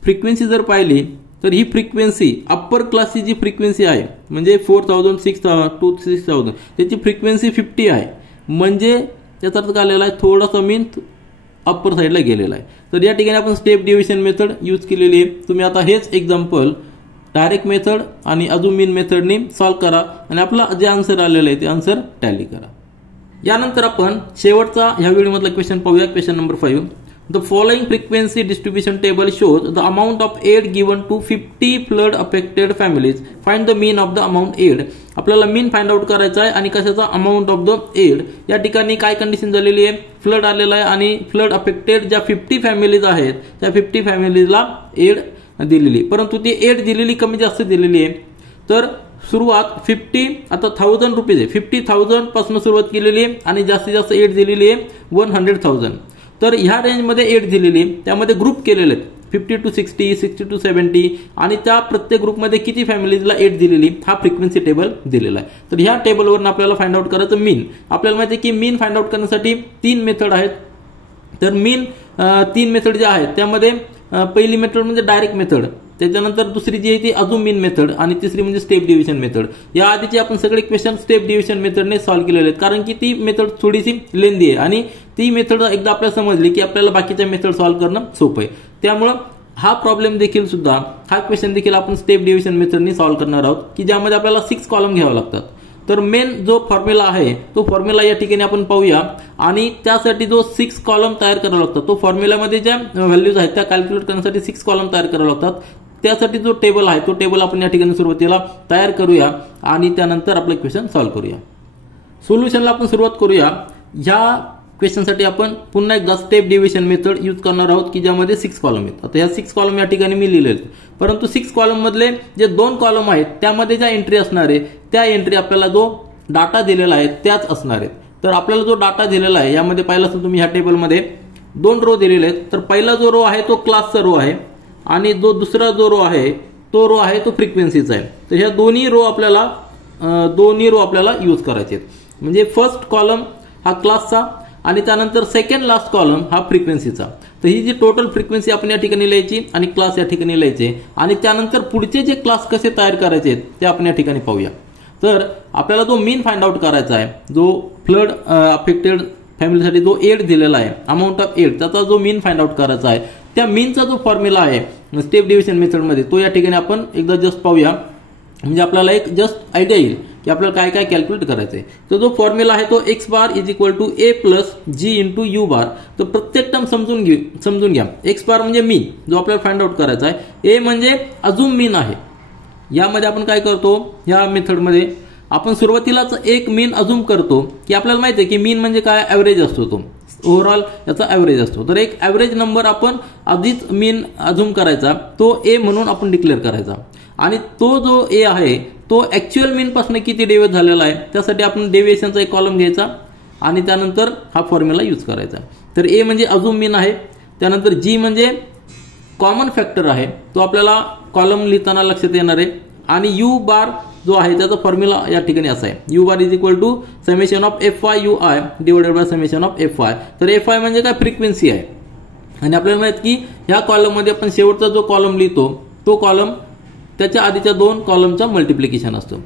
फ्रिक्वेन्सी जर पाहिली तर ही फ्रिक्वेन्सी अप्पर क्लासची जी फ्रिक्वेन्सी आहे म्हणजे 4000 6000 त्याची फ्रिक्वेन्सी 50 आहे. म्हणजे त्याचा अर्थ काय आलेला आहे, थोडासा मीन अप्पर साईडला गेलेला आहे. तर या ठिकाणी आपण स्टेप डिव्हिजन मेथड यूज केलेली आहे. तुम्ही आता हेच एक्झाम्पल डायरेक्ट मेथड आणि अजून मीन मेथडने सॉल्व्ह करा आणि आपला जे आन्सर आलेलं आहे ते आन्सर टॅली करा. यानंतर आपण शेवटचा ह्या व्हिडिओमधला क्वेश्चन पाहूया. Question number 5. The following frequency distribution table shows the amount of aid given to 50 flood affected families. Find the mean of the amount aid. आपल्याला मीन फाइंड आउट करायचा आहे आणि कशाचा, अमाउंट ऑफ द एड. या ठिकाणी काय कंडिशन झालेली आहे, फ्लड आलेला आहे आणि फ्लड अफेक्टेड ज्या 50 फॅमिलीज आहेत त्या 50 फॅमिलीजला एड दिलेली, परंतु ती एड दिलेली कमी जास्त दिलेली आहे. तर सुरुवात 50 आता 1000 रुपीज आहे, 50,000 पासून सुरुवात केलेली आहे आणि जास्तीत जास्त एड दिलेली आहे 100,000. तर ह्या रेंजमध्ये एड दिलेली, त्यामध्ये ग्रुप केलेले आहेत 50 to 60, 60 to 70 आणि त्या प्रत्येक ग्रुपमध्ये किती फॅमिलीजला एड दिलेली हा फ्रिक्वेन्सी टेबल दिलेला आहे. तर ह्या टेबलवरून आपल्याला फाइंड आउट करायचं मीन. आपल्याला माहिती आहे की मीन फाइंड आउट करण्यासाठी 3 मेथड आहेत. तर मीन 3 मेथड जे आहेत त्यामध्ये पहिली मेथड म्हणजे डायरेक्ट मेथड, त्याच्यानंतर दुसरी जी आहे ती अजून मीन मेथड आणि तिसरी म्हणजे स्टेप डिव्हिजन मेथड. या आधीचे आपण सगळे क्वेश्चन स्टेप डिव्हिजन मेथडने सॉल्व्ह केलेले आहेत, कारण की ती मेथड थोडीशी लेंदी आहे आणि ती मेथड एकदा आपल्याला समजली की आपल्याला बाकीच्या मेथड सॉल्व्ह करणं सोपं आहे. त्यामुळं हा प्रॉब्लेम देखील सुद्धा हा क्वेश्चन देखील आपण स्टेप डिव्हिजन मेथडने सॉल्व्ह करणार आहोत की ज्यामध्ये आपल्याला 6 कॉलम घ्यावे लागतात. तर मेन जो फॉर्म्युला आहे तो फॉर्म्युला या ठिकाणी आपण पाहूया आणि त्यासाठी जो 6 कॉलम तयार करावा लागतात, तो फॉर्म्युलामध्ये ज्या व्हॅल्यूज आहेत त्या कॅल्क्युलेट करण्यासाठी 6 कॉलम तयार करावे लागतात. त्यासाठी जो टेबल आहे तो टेबल आपण या ठिकाणी सुरुवातीला तयार करूया आणि त्यानंतर आपलं क्वेश्चन सॉल्व्ह करूया. सोल्युशनला आपण सुरुवात करूया. ह्या क्वेश्चनसाठी आपण पुन्हा एकदा स्टेप डिव्हिजन मेथड यूज करणार आहोत की ज्यामध्ये 6 कॉलम आहेत. आता ह्या 6 कॉलम या ठिकाणी मी लिहिलेले आहेत, परंतु 6 कॉलम मधले जे 2 कॉलम आहेत त्यामध्ये ज्या एंट्री असणार आहे त्या एंट्री आपल्याला जो डाटा दिलेला आहे त्याच असणार आहेत. तर आपल्याला जो डाटा दिलेला आहे यामध्ये पाहिलं असेल तुम्ही ह्या टेबलमध्ये 2 रो दिलेले आहेत. तर पहिला जो रो आहे तो क्लासचा रो आहे आणि जो दुसरा जो रो आहे तो फ्रिक्वेन्सीचा आहे. तर ह्या दोन्ही रो आपल्याला यूज करायचे आहेत. म्हणजे फर्स्ट कॉलम हा क्लासचा आणि त्यानंतर सेकंड लास्ट कॉलम हा फ्रिक्वेन्सीचा. तर ही जी टोटल फ्रिक्वेन्सी आपण या ठिकाणी लिहायची आणि क्लास या ठिकाणी लिहायचे आणि त्यानंतर पुढचे जे क्लास कसे तयार करायचे ते आपण या ठिकाणी पाहूया. तर आपल्याला जो मीन फाइंड आउट करायचा आहे, जो फ्लड अफेक्टेड फॅमिलीसाठी जो एड दिलेला आहे अमाऊंट ऑफ एड, त्याचा जो मीन फाइंड आउट करायचा आहे त्या मीनचा जो फॉर्म्युला आहे स्टेप डिव्हिजन मेथडमध्ये तो या ठिकाणी आपण एकदा जस्ट पाहूया, म्हणजे आपल्याला एक जस्ट आयडिया येईल की आपल्याला काय काय कॅल्क्युलेट करायचं आहे. तर जो फॉर्म्युला आहे तो X bar is equal to A plus G into U bar. तर प्रत्येक टर्म समजून घ्या. एक्स बार म्हणजे मीन जो आपल्याला फाइंड आउट करायचा आहे, ए म्हणजे अजून मीन आहे. यामध्ये आपण काय करतो, या मेथडमध्ये आपण सुरुवातीलाच एक मीन अजूम करतो की आपल्याला माहिती आहे की मीन म्हणजे काय, ॲव्हरेज असतो, तो ओव्हरऑल याचा ॲव्हरेज असतो. तर एक ॲव्हरेज नंबर आपण आधीच मीन अजूम करायचा, तो ए म्हणून आपण डिक्लेअर करायचा आणि तो जो ए आहे तो ऍक्च्युअल मीन पासून किती डेव्हिएट झालेला आहे त्यासाठी आपण डेव्हिएशनचा एक कॉलम घ्यायचा आणि त्यानंतर हा फॉर्म्युला यूज करायचा. तर ए म्हणजे अजूम मीन आहे, त्यानंतर जी म्हणजे कॉमन फॅक्टर आहे, तो आपल्याला कॉलम लिहिताना लक्षात येणार आहे आणि यू बार जो आहे त्याचा फॉर्म्युला या ठिकाणी असा आहे, U bar is equal to summation of F I U I divided by summation of F I. तर एफ आय म्हणजे काय, फ्रिक्वेन्सी आहे आणि आपल्याला माहित की ह्या कॉलम मध्ये आपण शेवटचा जो कॉलम लिहितो तो कॉलम त्याच्या आधीच्या 2 कॉलमचा मल्टिप्लिकेशन असतो.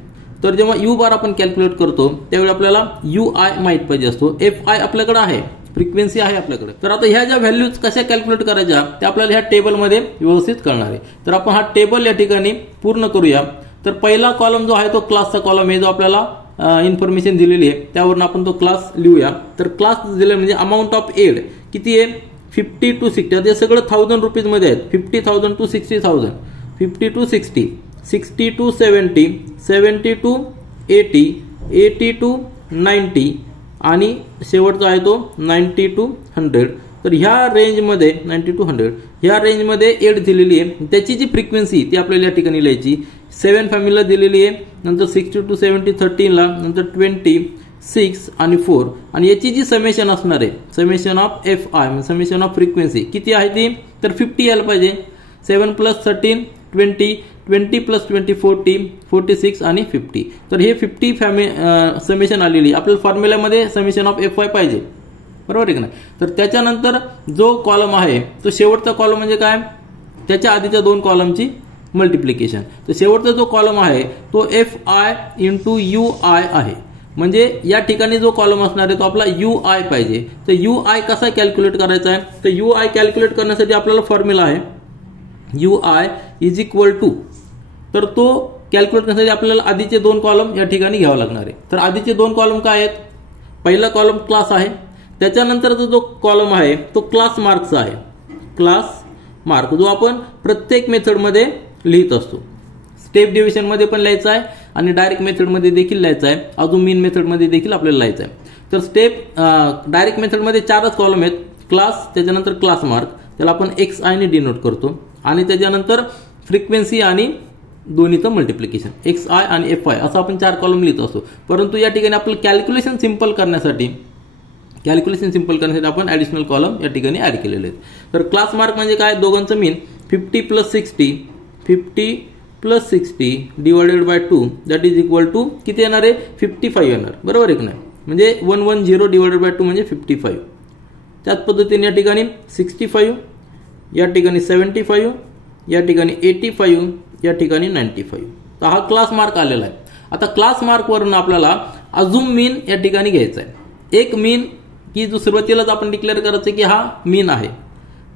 तर जेव्हा यू बार आपण कॅल्क्युलेट करतो त्यावेळी आपल्याला यू आय माहित पाहिजे असतो, एफ आय आपल्याकडे आहे, फ्रिक्वेन्सी आहे आपल्याकडे. तर आता ह्या ज्या व्हॅल्यूज कशा कॅल्क्युलेट करायच्या त्या आपल्याला ह्या टेबलमध्ये व्यवस्थित कळणार आहे. तर आपण हा टेबल या ठिकाणी पूर्ण करूया. तर पहिला कॉलम जो आहे तो क्लासचा कॉलम आहे, जो आपल्याला इन्फॉर्मेशन दिलेली आहे त्यावरून आपण तो क्लास लिहूया. तर क्लास दिले म्हणजे अमाऊंट ऑफ एड किती आहे, 50 to 60. ते सगळं 1000 रुपीज मध्ये आहेत. 50,000 to 60,000, 50 to 60, 60 to 70, 70 to 80, 80 to 90 आणि शेवटचा आहे तो 90 to 100. तर ह्या रेंजमध्ये 90 to 100 ह्या रेंजमध्ये एड दिलेली आहे. त्याची जी फ्रिक्वेन्सी ती आपल्याला या ठिकाणी लिहायची. 7 फॅमिलीला दिलेली आहे, नंतर 60 to 70 13ला, नंतर 20, 6 आणि 4 आणि याची जी समेशन असणार आहे समेशन ऑफ एफ आय म्हणजे समेशन ऑफ फ्रिक्वेन्सी किती आहे ती तर 50 यायला पाहिजे. 7 + 13 20 20 + 20 40 46 आणि 50. तर हे 50 समेशन आलेली आपल्याला फॉर्म्युल्यामध्ये समेशन ऑफ एफ आय पाहिजे बरोबर आहे की नाही. तर त्याच्यानंतर जो कॉलम आहे तो शेवटचा कॉलम म्हणजे काय त्याच्या आधीच्या दोन कॉलमची मल्टिप्लिकेशन. तर शेवटचा जो कॉलम आहे तो F I into you I आहे. म्हणजे या ठिकाणी जो कॉलम असणार आहे तो आपला यू आय पाहिजे. तर यू आय कसा कॅल्क्युलेट करायचा आहे तर यू आय कॅल्क्युलेट करण्यासाठी आपल्याला फॉर्म्युला आहे U I is equal to. तर तो कॅल्क्युलेट करण्यासाठी आपल्याला आधीचे दोन कॉलम या ठिकाणी घ्यावं लागणार आहे. तर आधीचे दोन कॉलम काय आहेत पहिला कॉलम क्लास आहे त्याच्यानंतरचा जो कॉलम आहे तो क्लास मार्कचा आहे. क्लास मार्क जो आपण प्रत्येक मेथडमध्ये लिहित असतो. स्टेप डिव्हिजनमध्ये पण लिहायचा आहे आणि डायरेक्ट मेथडमध्ये देखील लिहायचा आहे. अजून मीन मेथडमध्ये देखील आपल्याला लिहायचं आहे. तर स्टेप डायरेक्ट मेथडमध्ये 4च कॉलम आहेत क्लास त्याच्यानंतर क्लास मार्क त्याला आपण एक्स आय ने डिनोट करतो आणि त्याच्यानंतर फ्रिक्वेन्सी आणि दोन्हीचं मल्टिप्लिकेशन एक्स आय आणि एफ आय असं आपण 4 कॉलम लिहित असतो. परंतु या ठिकाणी आपलं कॅल्क्युलेशन सिंपल करण्यासाठी आपण ॲडिशनल कॉलम या ठिकाणी ॲड केलेले आहेत. तर क्लास मार्क म्हणजे काय दोघांचं mean 50 + 60 divided by 2 that is equal to किती येणार आहे 55 येणार बरोबर आहे की नाही. म्हणजे 110 डिवायडेड बाय 2 म्हणजे 55. त्याच पद्धतीने या ठिकाणी 65 या ठिकाणी 75 या ठिकाणी 85 या ठिकाणी 95. तर हा क्लास मार्क आलेला आहे. आता क्लास मार्कवरून आपल्याला अजून मीन या ठिकाणी घ्यायचा आहे. एक मीन की जो सुरुवातीलाच आपण डिक्लेअर करायचं की हा मीन आहे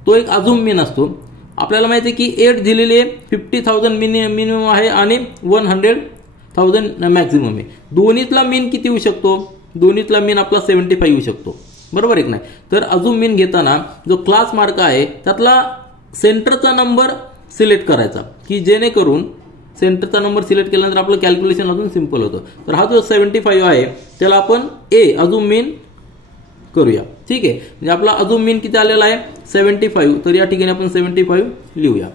तो एक अजून मीन असतो. आपल्याला माहिती आहे की 8 दिलेले 50,000 मिनिमम आहे आणि 100,000 मॅक्झिमम आहे. दोन्हीतला मीन किती होऊ शकतो दोन्हीतला मीन आपला 75 येऊ शकतो बरोबर आहे की नाही. तर अजून मीन घेताना जो क्लास मार्क आहे त्यातला सेंटरचा नंबर सिलेक्ट करायचा की जेणेकरून सेंटरचा नंबर सिलेक्ट केल्यानंतर आपलं कॅल्क्युलेशन अजून सिंपल होतं. तर हा जो 75 आहे त्याला आपण ए अजून मीन करूया ठीक आहे. म्हणजे आपला अजून मीन किती आलेला आहे 75. तर या ठिकाणी आपण 75 लिहूया.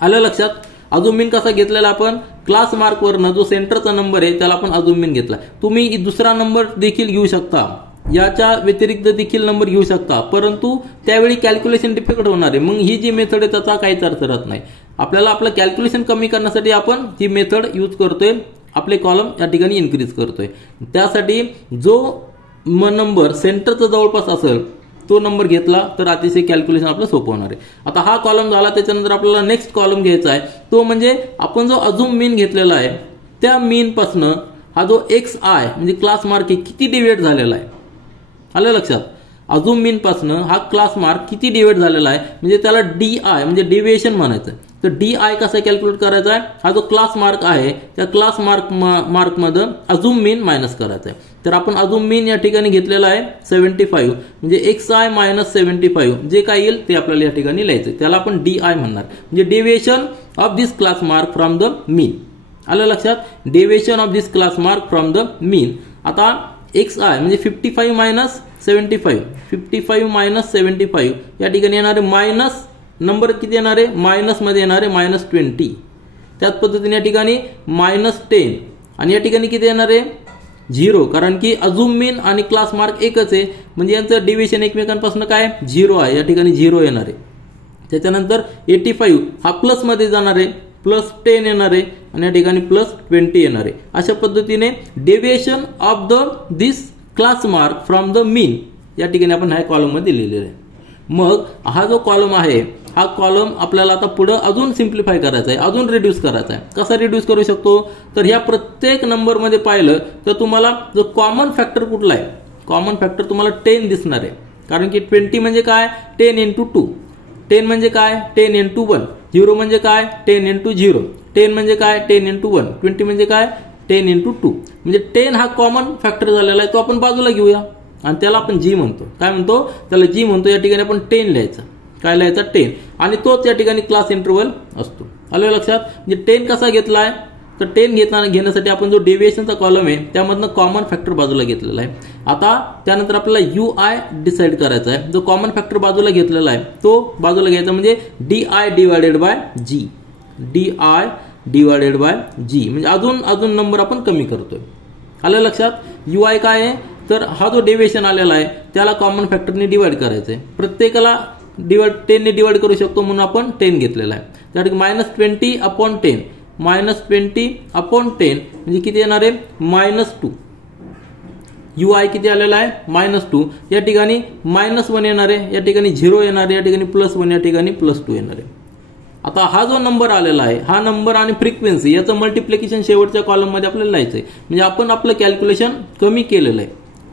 आलं लक्षात. अजून मीन कसा घेतलेला आपण क्लास मार्क वरनं जो सेंटरचा नंबर आहे त्याला आपण अजून मीन घेतला. तुम्ही दुसरा नंबर देखील घेऊ शकता याच्या व्यतिरिक्त देखील नंबर घेऊ शकता परंतु त्यावेळी कॅल्क्युलेशन डिफिकल्ट होणार आहे. मग ही जी मेथड आहे त्याचा काहीच अर्थ राहत नाही. आपल्याला आपलं कॅल्क्युलेशन कमी करण्यासाठी आपण ही मेथड यूज करतोय. आपले कॉलम या ठिकाणी इन्क्रीज करतोय. त्यासाठी जो नंबर सेंटरचा जवळपास असेल तो नंबर घेतला तर अतिशय कॅल्क्युलेशन आपलं सोपं होणार आहे. आता हा कॉलम झाला त्याच्यानंतर आपल्याला नेक्स्ट कॉलम घ्यायचा आहे तो म्हणजे आपण जो अजून मीन घेतलेला आहे त्या मीन पासनं हा जो एक्स आय म्हणजे क्लास मार्क किती डिव्हाइड झालेला आहे. आलं लक्षात. अजून मीन पासनं हा क्लास मार्क किती डिव्हाइड झालेला आहे म्हणजे त्याला डी आय म्हणजे डिव्हिएशन म्हणायचं. तर डी आय कसा कॅल्क्युलेट करायचा आहे हा जो क्लास मार्क आहे त्या क्लास मार्कमध्ये अजून मीन मायनस करायचा आहे. तर आपण अजून मीन या ठिकाणी घेतलेला आहे 75 म्हणजे एक्स आय मायनस 75 जे काय येईल ते आपल्याला या ठिकाणी लिहायचं त्याला आपण डी आय म्हणणार म्हणजे deviation of this class mark from the mean. आलं लक्षात. Deviation of this class mark from the mean. आता एक्स आय म्हणजे 55 मायनस 75 55 मायनस 75 या ठिकाणी येणारे मायनस नंबर किती येणार आहे मायनस मध्ये येणार आहे -20. त्याच पद्धतीने या ठिकाणी -10 आणि या ठिकाणी किती येणार आहे 0 कारण की अजून मीन आणि क्लास मार्क एकच आहे म्हणजे यांचं डिव्हिजन एकमेकांपासून काय 0 आहे. या ठिकाणी 0 येणार आहे. त्याच्यानंतर 85 हा प्लस मध्ये जाणार आहे +10 येणार आहे आणि या ठिकाणी +20 येणार आहे. अशा पद्धतीने deviation of this class mark from the mean या ठिकाणी आपण ह्या कॉलम मध्ये लिहिलेलं आहे. मग हा जो कॉलम आहे हा कॉलम आपल्याला आता पुढे अजून सिम्प्लिफाय करायचा आहे अजून रिड्यूस करायचा आहे. कसा रिड्यूस करू शकतो तर ह्या प्रत्येक नंबर मध्ये पाहिलं तर तुम्हाला जो कॉमन फॅक्टर कुठला आहे कॉमन फॅक्टर तुम्हाला 10 दिसणार आहे कारण की 20 म्हणजे काय 10 × 2 10 म्हणजे काय 10 × 1 0 म्हणजे काय 10 × 0 10 म्हणजे काय 10 × 1 20 म्हणजे काय 10 × 2 म्हणजे 10 हा कॉमन फॅक्टर झालेला आहे तो आपण बाजूला घेऊया आणि त्याला आपण जी म्हणतो. काय म्हणतो त्याला जी म्हणतो. या ठिकाणी आपण 10 लिहायचं. काय लिहायचा 10 आणि तोच या ठिकाणी क्लास इंटरवल असतो. आलं लक्षात. म्हणजे 10 कसा घेतलाय तर 10 घेण्यासाठी आपण जो डेव्हिएशनचा कॉलम आहे त्यामधनं कॉमन फॅक्टर बाजूला घेतलेला आहे. आता त्यानंतर आपल्याला यू आय डिसाइड करायचा आहे. जो कॉमन फॅक्टर बाजूला घेतलेला आहे तो बाजूला घ्यायचा म्हणजे D I divided by G. D I divided by G म्हणजे अजून नंबर आपण कमी करतोय. आलं लक्षात. UI काय आहे तर हा जो डेव्हिएशन आलेला आहे त्याला कॉमन फॅक्टरने डिवाइड करायचं आहे. प्रत्येकाला 10 ने डिवाइड करू शकतो म्हणून आपण 10 घेतलेला आहे. त्यासाठी -20/10 -20/10 म्हणजे किती येणार आहे -2. UI किती आलेला आहे -2. या ठिकाणी -1 येणार आहे, या ठिकाणी 0 येणार आहे, या ठिकाणी +1, या ठिकाणी +2 येणार आहे. आता हा जो नंबर आलेला आहे हा नंबर आणि फ्रिक्वेन्सी याचं मल्टिप्लिकेशन शेवटच्या कॉलममध्ये आपल्याला लिहायचं आहे. म्हणजे आपण आपलं कॅल्क्युलेशन कमी केलेलं आहे.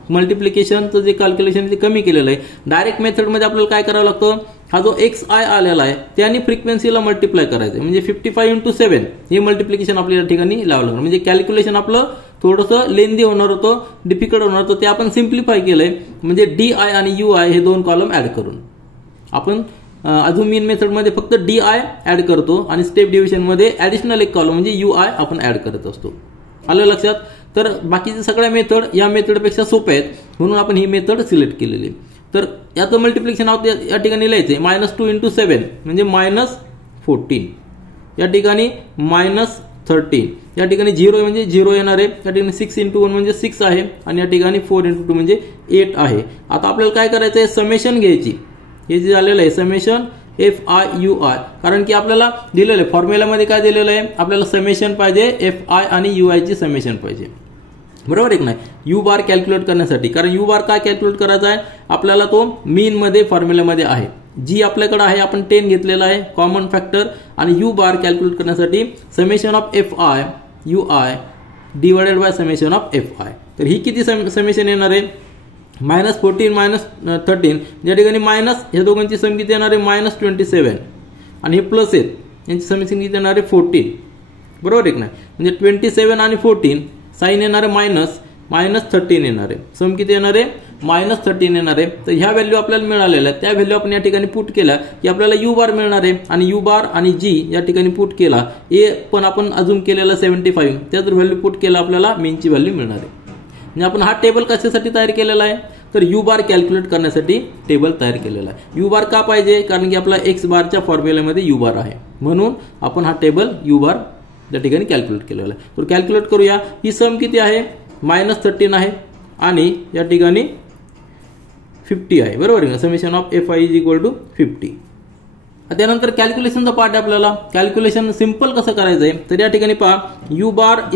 मल्टिप्लिकेशनचं जे कॅल्क्युलेशन ते कमी केलेलं आहे. डायरेक्ट मेथडमध्ये आपल्याला काय करावं लागतं, हा जो XI आलेला आहे त्याने फ्रिक्वेन्सीला मल्टिप्लाय करायचं म्हणजे 55 × 7 हे मल्टिप्लिकेशन आपल्या ठिकाणी लावावं लागणार. म्हणजे कॅल्क्युलेशन आपलं थोडंसं लेंदी होणार होतं, डिफिकल्ट होणार होतं, ते आपण सिम्प्लिफाय केलंय. म्हणजे DI आणि UI हे 2 कॉलम ऍड करून आपण अजून मीन मेथडमध्ये फक्त DI ऍड करतो आणि स्टेप डिव्हिजनमध्ये ऍडिशनल एक कॉलम म्हणजे UI आपण ऍड करत असतो. आलं लक्षात. तर बाकीचे सगळ्या मेथड या मेथडपेक्षा सोप्या आहेत म्हणून आपण ही मेथड सिलेक्ट केलेली. तर याचं मल्टिप्लिकेशन या ठिकाणी लिहायचं आहे -2 × 7 म्हणजे -14, या ठिकाणी -13, या ठिकाणी 0 म्हणजे 0 येणार आहे, या ठिकाणी 6 × 1 म्हणजे 6 आहे आणि या ठिकाणी 4 × 2 म्हणजे 8 आहे. आता आपल्याला काय करायचं आहे, समेशन घ्यायची. हे जे झालेलं आहे समेशन FI/UI, कारण की आपल्याला दिलेलं आहे फॉर्म्युलामध्ये काय दिलेलं आहे, आपल्याला समेशन पाहिजे, FI आणि UI ची समेशन पाहिजे, बरोबर आहे की नाही. U बार कॅल्क्युलेट करण्यासाठी, कारण U बार काय कॅल्क्युलेट करायचा आहे आपल्याला, तो मीन मध्ये फॉर्म्युलामध्ये आहे. जी आपल्याकडे आहे आपण 10 घेतलेला आहे कॉमन फॅक्टर, आणि U बार कॅल्क्युलेट करण्यासाठी summation of FI/UI divided by summation of FI. तर ही किती समेशन येणार आहे, -14 -13, या ठिकाणी मायनस ह्या दोघांची सम किती येणार आहे -27 आणि हे प्लस आहेत यांची समेशन किती येणार आहे 14, बरोबर आहे की नाही. म्हणजे 27 आणि 14 साइन येणार आहे -13 येणार आहे, सम किती येणार आहे -13 येणार आहे. तर ह्या व्हॅल्यू आपल्याला मिळालेल्या आहेत, त्या व्हॅल्यू आपण या ठिकाणी पुट केल्या की आपल्याला U बार मिळणार आहे, आणि U बार आणि G या ठिकाणी पुट केला, A पण आपण अजून केलेला 75, त्या जर व्हॅल्यू पुट केला आपल्याला मीनची व्हॅल्यू मिळणार आहे. म्हणजे आपण हा टेबल कशासाठी तयार केलेला आहे, तर U बार कॅल्क्युलेट करण्यासाठी टेबल तयार केलेला आहे. U बार का पाहिजे, कारण की आपला X बारच्या फॉर्म्युल्यामध्ये U बार आहे, म्हणून आपण हा टेबल U बार या ठिकाणी कॅल्क्युलेट केलेला आहे. तर कॅल्क्युलेट करूया. ही सम किती आहे -13 आहे आणि या ठिकाणी 50 आहे, बरोबर आहे. Summation of FI = 50. त्यानंतर कॅल्क्युलेशनचा पार्ट आहे. आपल्याला कॅल्क्युलेशन सिंपल कसं करायचं आहे, तर या ठिकाणी पहा U बार =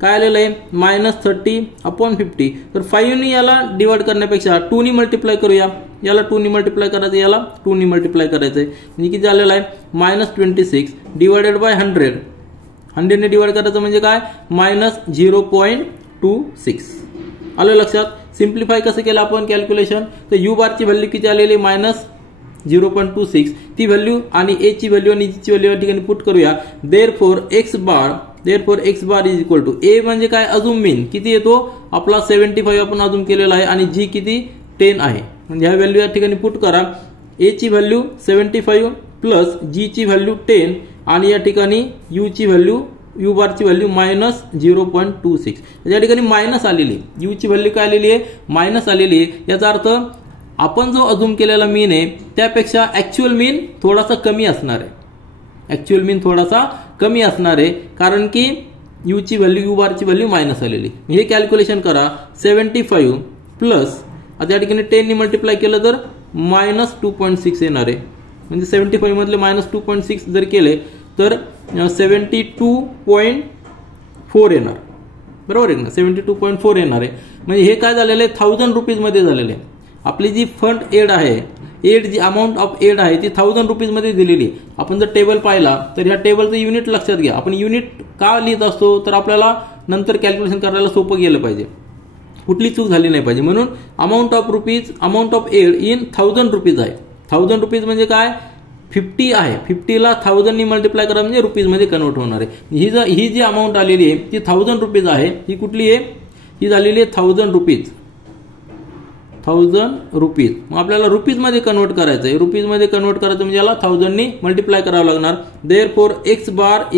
काय आलेलं आहे -30/50. तर 5 ने याला डिवाइड करण्यापेक्षा 2 ने मल्टिप्लाय करूया. याला 2 ने मल्टिप्लाय करायचं, याला 2 ने मल्टिप्लाय करायचं आहे, म्हणजे किती झालेलं आहे -26 डिवाइडेड बाय 100. 100 ने डिवाइड करायचं म्हणजे काय -0.26. आलं लक्षात. सिम्प्लिफाय कसं केलं आपण कॅल्क्युलेशन, तर U बारची व्हॅल्यू किती आलेली -0.26, ती व्हॅल्यू आणि A ची व्हॅल्यू आणि G ची व्हॅल्यू या ठिकाणी पुट करूया. देअरफॉर X बार = A म्हणजे काय अजून मीन किती येतो आपला 75 आपण अजून केलेला आहे, आणि G किती 10 आहे, म्हणजे ह्या व्हॅल्यू या ठिकाणी पुट करा. A ची व्हॅल्यू 75 प्लस G ची व्हॅल्यू 10 आणि या ठिकाणी U ची व्हॅल्यू U बारची व्हॅल्यू -0.26. या ठिकाणी मायनस आलेली, U ची व्हॅल्यू काय आलेली आहे मायनस आलेली आहे. याचा अर्थ आपण जो अजूम केलेला मीन आहे त्यापेक्षा ऍक्च्युअल मीन थोडासा कमी असणार आहे. ऍक्च्युअल मीन थोडासा कमी असणार आहे, कारण की U ची व्हॅल्यू U बारची व्हॅल्यू मायनस आलेली. हे कॅल्क्युलेशन करा. 75 प्लस आता या ठिकाणी 10 ने मल्टिप्लाय केलं तर -2.6 येणार आहे, म्हणजे 75 मधले -2.6 जर केले तर 72.4 येणार, बरोबर आहे ना. 72.4 येणार आहे. म्हणजे हे काय झालेलं आहे 1000 रुपीज मध्ये झालेलं आहे. आपली जी फंड एड आहे, जी अमाऊंट ऑफ एड आहे ती 1000 रुपीज मध्ये दिलेली आहे. आपण जर टेबल पाहिला तर ह्या टेबलचं युनिट लक्षात घ्या. आपण युनिट का लिहित असतो, तर आपल्याला नंतर कॅल्क्युलेशन करायला सोपं गेलं पाहिजे, कुठली चूक झाली नाही पाहिजे, म्हणून amount of aid in 1000 rupees आहे. 1000 रुपीज म्हणजे काय 50 आहे, 50 ला 1000 ने मल्टिप्लाय करा म्हणजे रुपीज मध्ये कन्वर्ट होणार आहे. ही जी अमाऊंट आलेली आहे ती 1000 रुपीज आहे. ही कुठली आहे, ही झालेली आहे 1000 रुपीज. मग आपल्याला रुपीज मध्ये कन्वर्ट करायचं आहे. रुपीज मध्ये कन्वर्ट करायचं म्हणजे याला 1000 ने मल्टिप्लाय करावं लागणार. देअरफॉर X बार =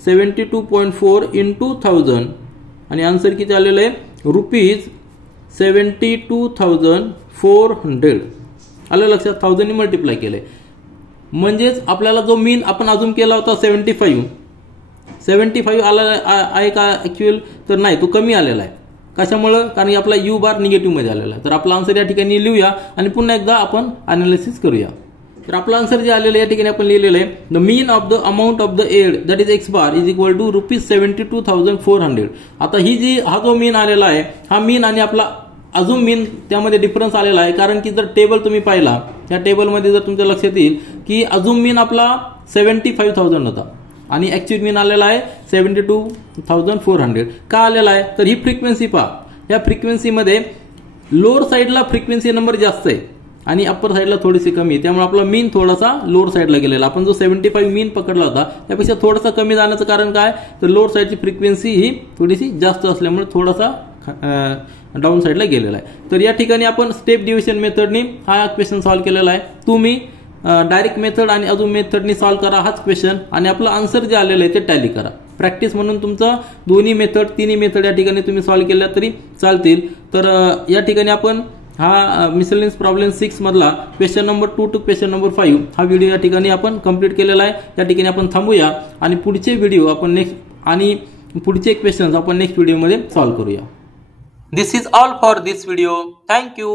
72.4 × 1000 आणि आन्सर किती आलेलं आहे ₹72,400. आलं लक्षात. 1000 ने मल्टिप्लाय केलंय. म्हणजेच आपल्याला जो मीन आपण अजून केला होता 75, 75 आला आहे का ॲक्च्युअल, तर नाही, तो कमी आलेला आहे. कशामुळं? कारण आपला यू बार निगेटिव्हमध्ये आलेला आहे. तर आपला आन्सर या ठिकाणी लिहूया आणि पुन्हा एकदा आपण अनालिसिस करूया. तर आपलं आन्सर जे आलेलं या ठिकाणी आपण लिहिलेलं आहे, the mean of the amount of the aid that is X bar is equal to ₹72,400. आता ही जी हा जो मीन आलेला आहे, हा मीन आणि आपला अजून मीन त्यामध्ये डिफरन्स आलेला आहे. कारण की जर टेबल तुम्ही पाहिला, त्या टेबलमध्ये जर तुमच्या लक्षात येईल की अजून मीन आपला 75,000 होता आणि ॲक्च्युअल मीन आलेला आहे 72,400. का आलेला आहे? तर ही फ्रिक्वेन्सी पहा, या फ्रिक्वेन्सीमध्ये लोअर साईडला फ्रिक्वेन्सी नंबर जास्त आहे आणि अप्पर साईडला थोडीशी कमी आहे. त्यामुळे आपला मीन थोडासा लोअर साईडला गेलेला. आपण जो 75 मीन पकडला होता त्यापेक्षा थोडासा कमी जाण्याचं कारण काय? तर लोअर साईडची फ्रिक्वेन्सी ही थोडीशी जास्त असल्यामुळे थोडासा डाऊन साईडला गेलेला आहे. तर या ठिकाणी आपण स्टेप डिव्हिजन मेथडनी हा क्वेश्चन सॉल्व्ह केलेला आहे. तुम्ही डायरेक्ट मेथड आणि अजून मेथडनी सॉल्व्ह करा हाच क्वेश्चन आणि आपलं आन्सर जे आलेलं आहे ते टॅली करा. प्रॅक्टिस म्हणून तुमचं दोन्ही मेथड, तिन्ही मेथड या ठिकाणी तुम्ही सॉल्व्ह केल्या तरी चालतील. तर या ठिकाणी आपण हा मिसलेनियस प्रॉब्लेम 6 मधला question number 2 to question number 5 हा व्हिडिओ या ठिकाणी आपण कंप्लीट केलेला आहे. या ठिकाणी आपण थांबूया आणि पुढचे व्हिडिओ आपण नेक्स्ट आणि पुढचे क्वेश्चन्स आपण नेक्स्ट व्हिडिओमध्ये सॉल्व्ह करूया. This is all for this video. Thank you.